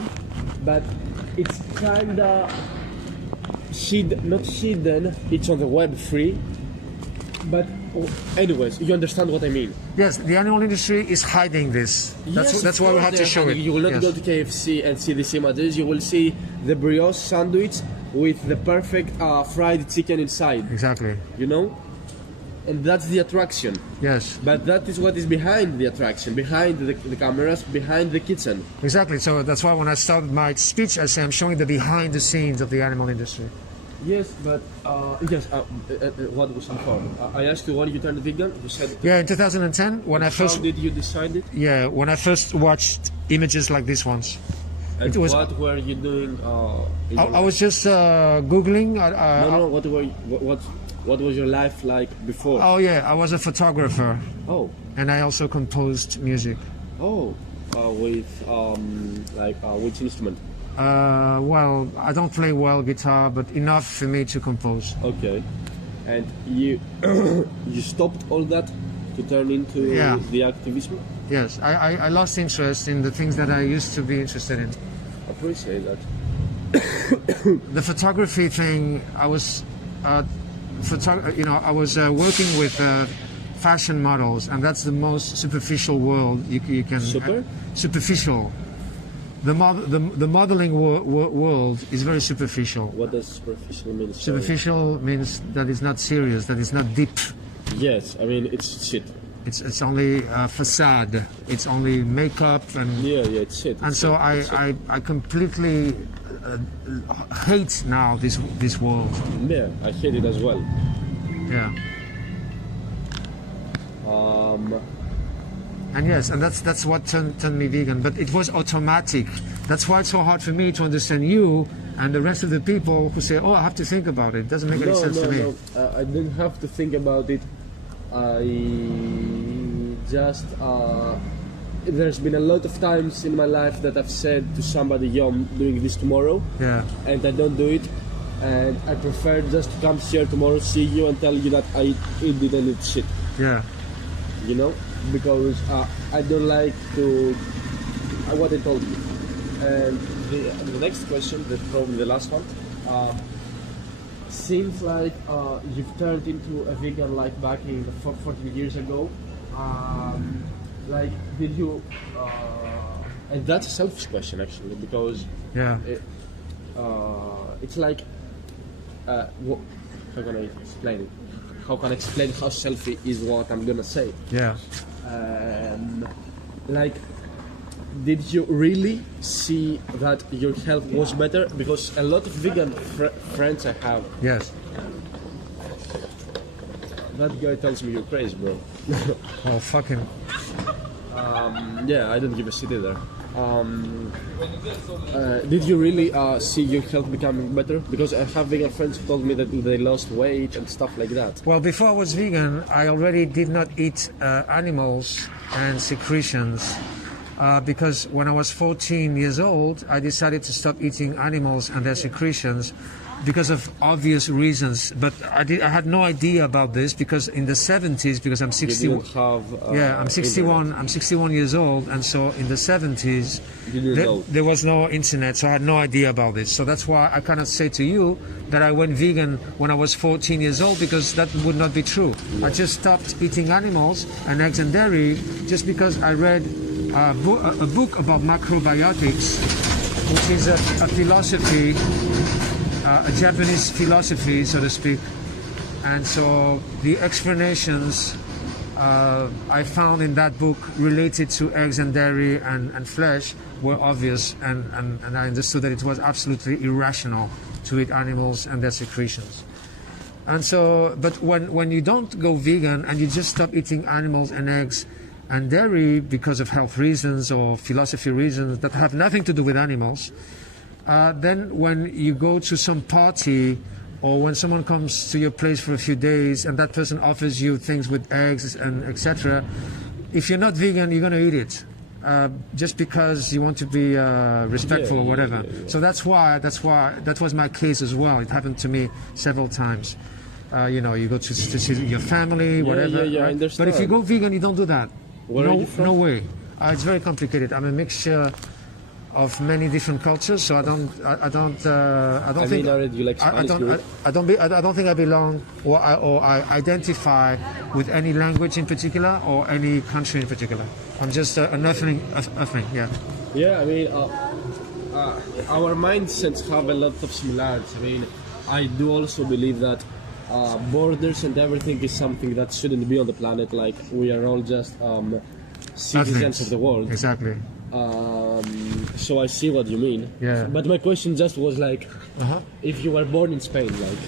but it's kinda not hidden. It's on the web free. But anyways, you understand what I mean. Yes, the animal industry is hiding this. That's why we have to show it. You will not Yes. go to KFC and see these images. You will see the brioche sandwich with the perfect fried chicken inside. Exactly. You know, and that's the attraction. Yes. But that is what is behind the attraction, behind the cameras, behind the kitchen. Exactly. So that's why when I started my speech, I say I'm showing the behind the scenes of the animal industry. Yes, but what was before? I asked you when you turned vegan. You said Yeah, in 2010, when I first How did you decide it? when I first watched images like this ones, And it was what were you doing? In your I was just googling. no. What was your life like before? Oh yeah, I was a photographer, Oh, and I also composed music. with which instrument? Well, I don't play well guitar, but enough for me to compose. Okay, and you you stopped all that to turn into Yeah. the activism. Yes, I lost interest in the things that I used to be interested in. Appreciate that. The photography thing, I was, I was working with fashion models, and that's the most superficial world you can. Superficial. The modeling world is very superficial. What does superficial mean? Sorry. Superficial means that it's not serious, that it's not deep. Yes, I mean it's shit. It's only facade. It's only makeup and. Yeah, it's shit. And It's so shit. I completely hate now this world. Yeah, I hate it as well. Yeah. And yes, and that's what turned me vegan. But it was automatic. That's why it's so hard for me to understand you and the rest of the people who say, "Oh, I have to think about it." It doesn't make any sense to me. No. I didn't have to think about it. I just there's been a lot of times in my life that I've said to somebody, "Yo, I'm doing this tomorrow," Yeah. and I don't do it, and I prefer just to come here tomorrow, see you, and tell you that I didn't eat shit. Yeah. You know, because I don't like to what I told you. And the next question, that's probably the last one. Seems like you've turned into a vegan like back in 14 years ago. Like, did you? And that's a selfish question actually, because Yeah. it's like, how can I explain it? How can I explain how selfish is what I'm gonna say? Yeah. Like, did you really see that your health was better? Because a lot of vegan friends I have, Yes. that guy tells me you're crazy, bro. Oh, fuck him. Yeah, I don't give a shit either. did you really see your health becoming better? Because I have vegan friends who told me that they lost weight and stuff like that. Well, before I was vegan, I already did not eat animals and secretions because when I was 14 years old, I decided to stop eating animals and their secretions because of obvious reasons. But I had no idea about this because in the 70s, because I'm 61. I'm 61. I'm 61 years old, and so in the 70s, there was no internet, so I had no idea about this. So that's why I cannot say to you that I went vegan when I was 14 years old, because that would not be true. I just stopped eating animals and eggs and dairy just because I read a book about macrobiotics, which is a philosophy. A Japanese philosophy, so to speak, and so the explanations I found in that book related to eggs and dairy and flesh were obvious, and I understood that it was absolutely irrational to eat animals and their secretions. And so, but when you don't go vegan and you just stop eating animals and eggs and dairy because of health reasons or philosophy reasons that have nothing to do with animals, then when you go to some party or when someone comes to your place for a few days and that person offers you things with eggs and etc., if you're not vegan, you're going to eat it just because you want to be respectful or whatever. So that was my case as well. It happened to me several times. You go to see your family, whatever. I right? understand. But if you go vegan, you don't do that. Where are you from? No way. It's very complicated. I'm a mixture of many different cultures, so I don't think. You like Spanish food? I don't think I belong or I identify with any language in particular or any country in particular. I'm just an earthling. Yeah. Yeah, I mean, our mindsets have a lot of similarities. I mean, I do also believe that borders and everything is something that shouldn't be on the planet. Like, we are all just citizens of the world. Exactly. So I see what you mean. Yeah. But my question just was like, if you were born in Spain, like,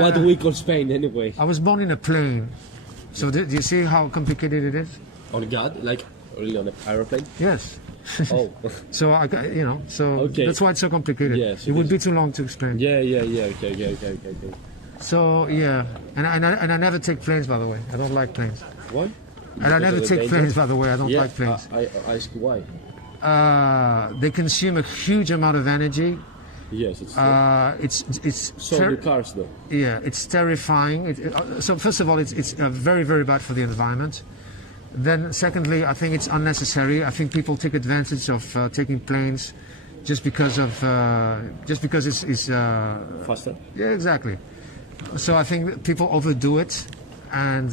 what do we call Spain anyway? I was born in a plane. So do you see how complicated it is? On God? Like, really on an aeroplane? Yes. Oh. So Okay. that's why it's so complicated. Yes, it would be too long to explain. Yeah. Okay. So yeah, and I never take planes, by the way. I don't like planes. What? And I never take planes, by the way. I don't like planes. I ask why. They consume a huge amount of energy. Yes, it's so do cars though. Yeah, it's terrifying. So first of all, it's very, very bad for the environment. Then secondly, I think it's unnecessary. I think people take advantage of taking planes just because it's faster. Yeah, exactly. So I think people overdo it, and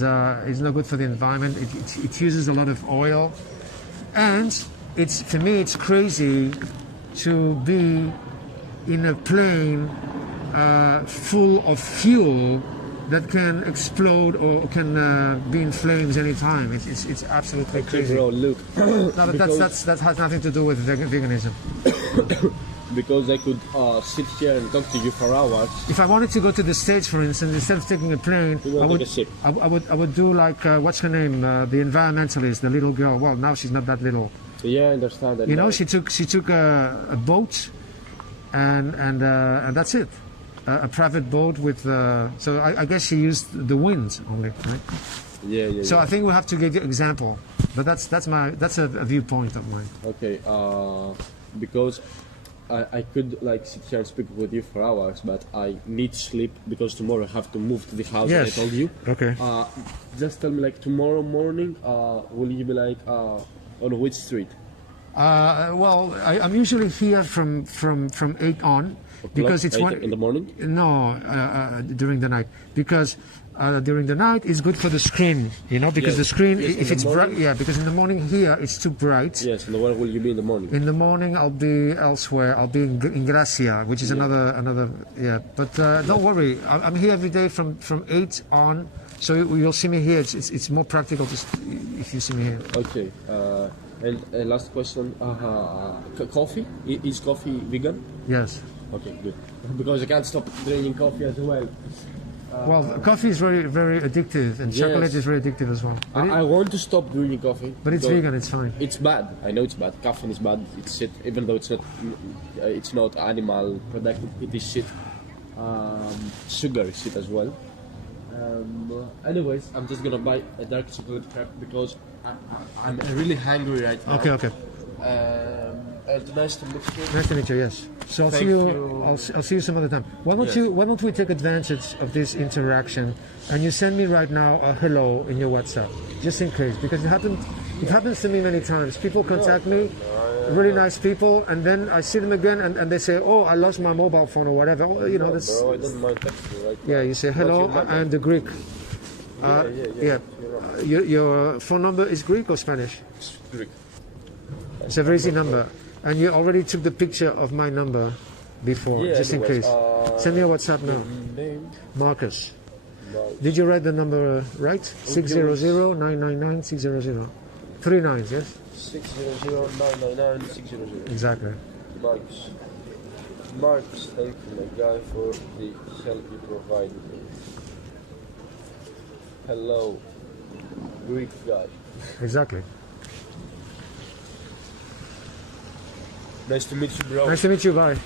it's not good for the environment. It uses a lot of oil, and for me it's crazy to be in a plane full of fuel that can explode or can be in flames anytime. It's absolutely crazy. Bro, look. No, but that has nothing to do with veganism. Because I could sit here and talk to you for hours. If I wanted to go to the States, for instance, instead of taking a plane, I would do like what's her name, the environmentalist, the little girl. Well, now she's not that little. Yeah, I understand that. You know, she took a boat, and that's it. A private boat with. So I guess she used the wind only, right? Yeah. So I think we have to give you an example, but that's a viewpoint of mine. Okay, because I could like sit here and speak with you for hours, but I need sleep because tomorrow I have to move to the house that I told you. Okay. Just tell me, like, tomorrow morning, will you be like on which street? Well, I'm usually here from 8 on. Because it's in the morning? No, during the night. Because during the night it's good for the screen, because the screen, if it's bright, because in the morning here it's too bright. Yes, and where will you be in the morning? In the morning I'll be elsewhere. I'll be in Gracia, which is another. But don't worry, I'm here every day from 8 on. So you'll see me here. It's more practical if you see me here. Okay. And last question: coffee? Is coffee vegan? Yes. Okay, good. Because I can't stop drinking coffee as well. Well, coffee is very, very addictive, and chocolate Yes. is very addictive as well. I want to stop drinking coffee. But it's because vegan, it's fine. It's bad. I know it's bad. Caffeine is bad. It's shit. Even though it's not animal productive. It is shit. Sugar is shit as well. Anyways, I'm just gonna buy a dark chocolate crepe because I'm really hungry right now. Okay. And nice to meet you. Nice to meet you. Yes. So I'll Thank see you. you. I'll see you some other time. Why don't we take advantage of this interaction and you send me right now a hello in your WhatsApp, just in case, because it happens to me many times. People contact me, really nice people, and then I see them again and they say, oh, I lost my mobile phone or whatever. Oh, you know, that's. Bro, I don't mind texting right now. Yeah, you say hello. I am the Greek. Yeah. Your phone number is Greek or Spanish? Greek. It's a very easy number. And you already took the picture of my number before, Yeah, just in anyways, case. Send me a WhatsApp now. Name? Marcus. Did you write the number right? 600-999-600. 3 nines, yes? 600-999-600. Exactly. Marcus, thank you, my guy, for the help you provided me. Hello, Greek guy. Exactly. Nice to meet you, bro. Nice to meet you, bye.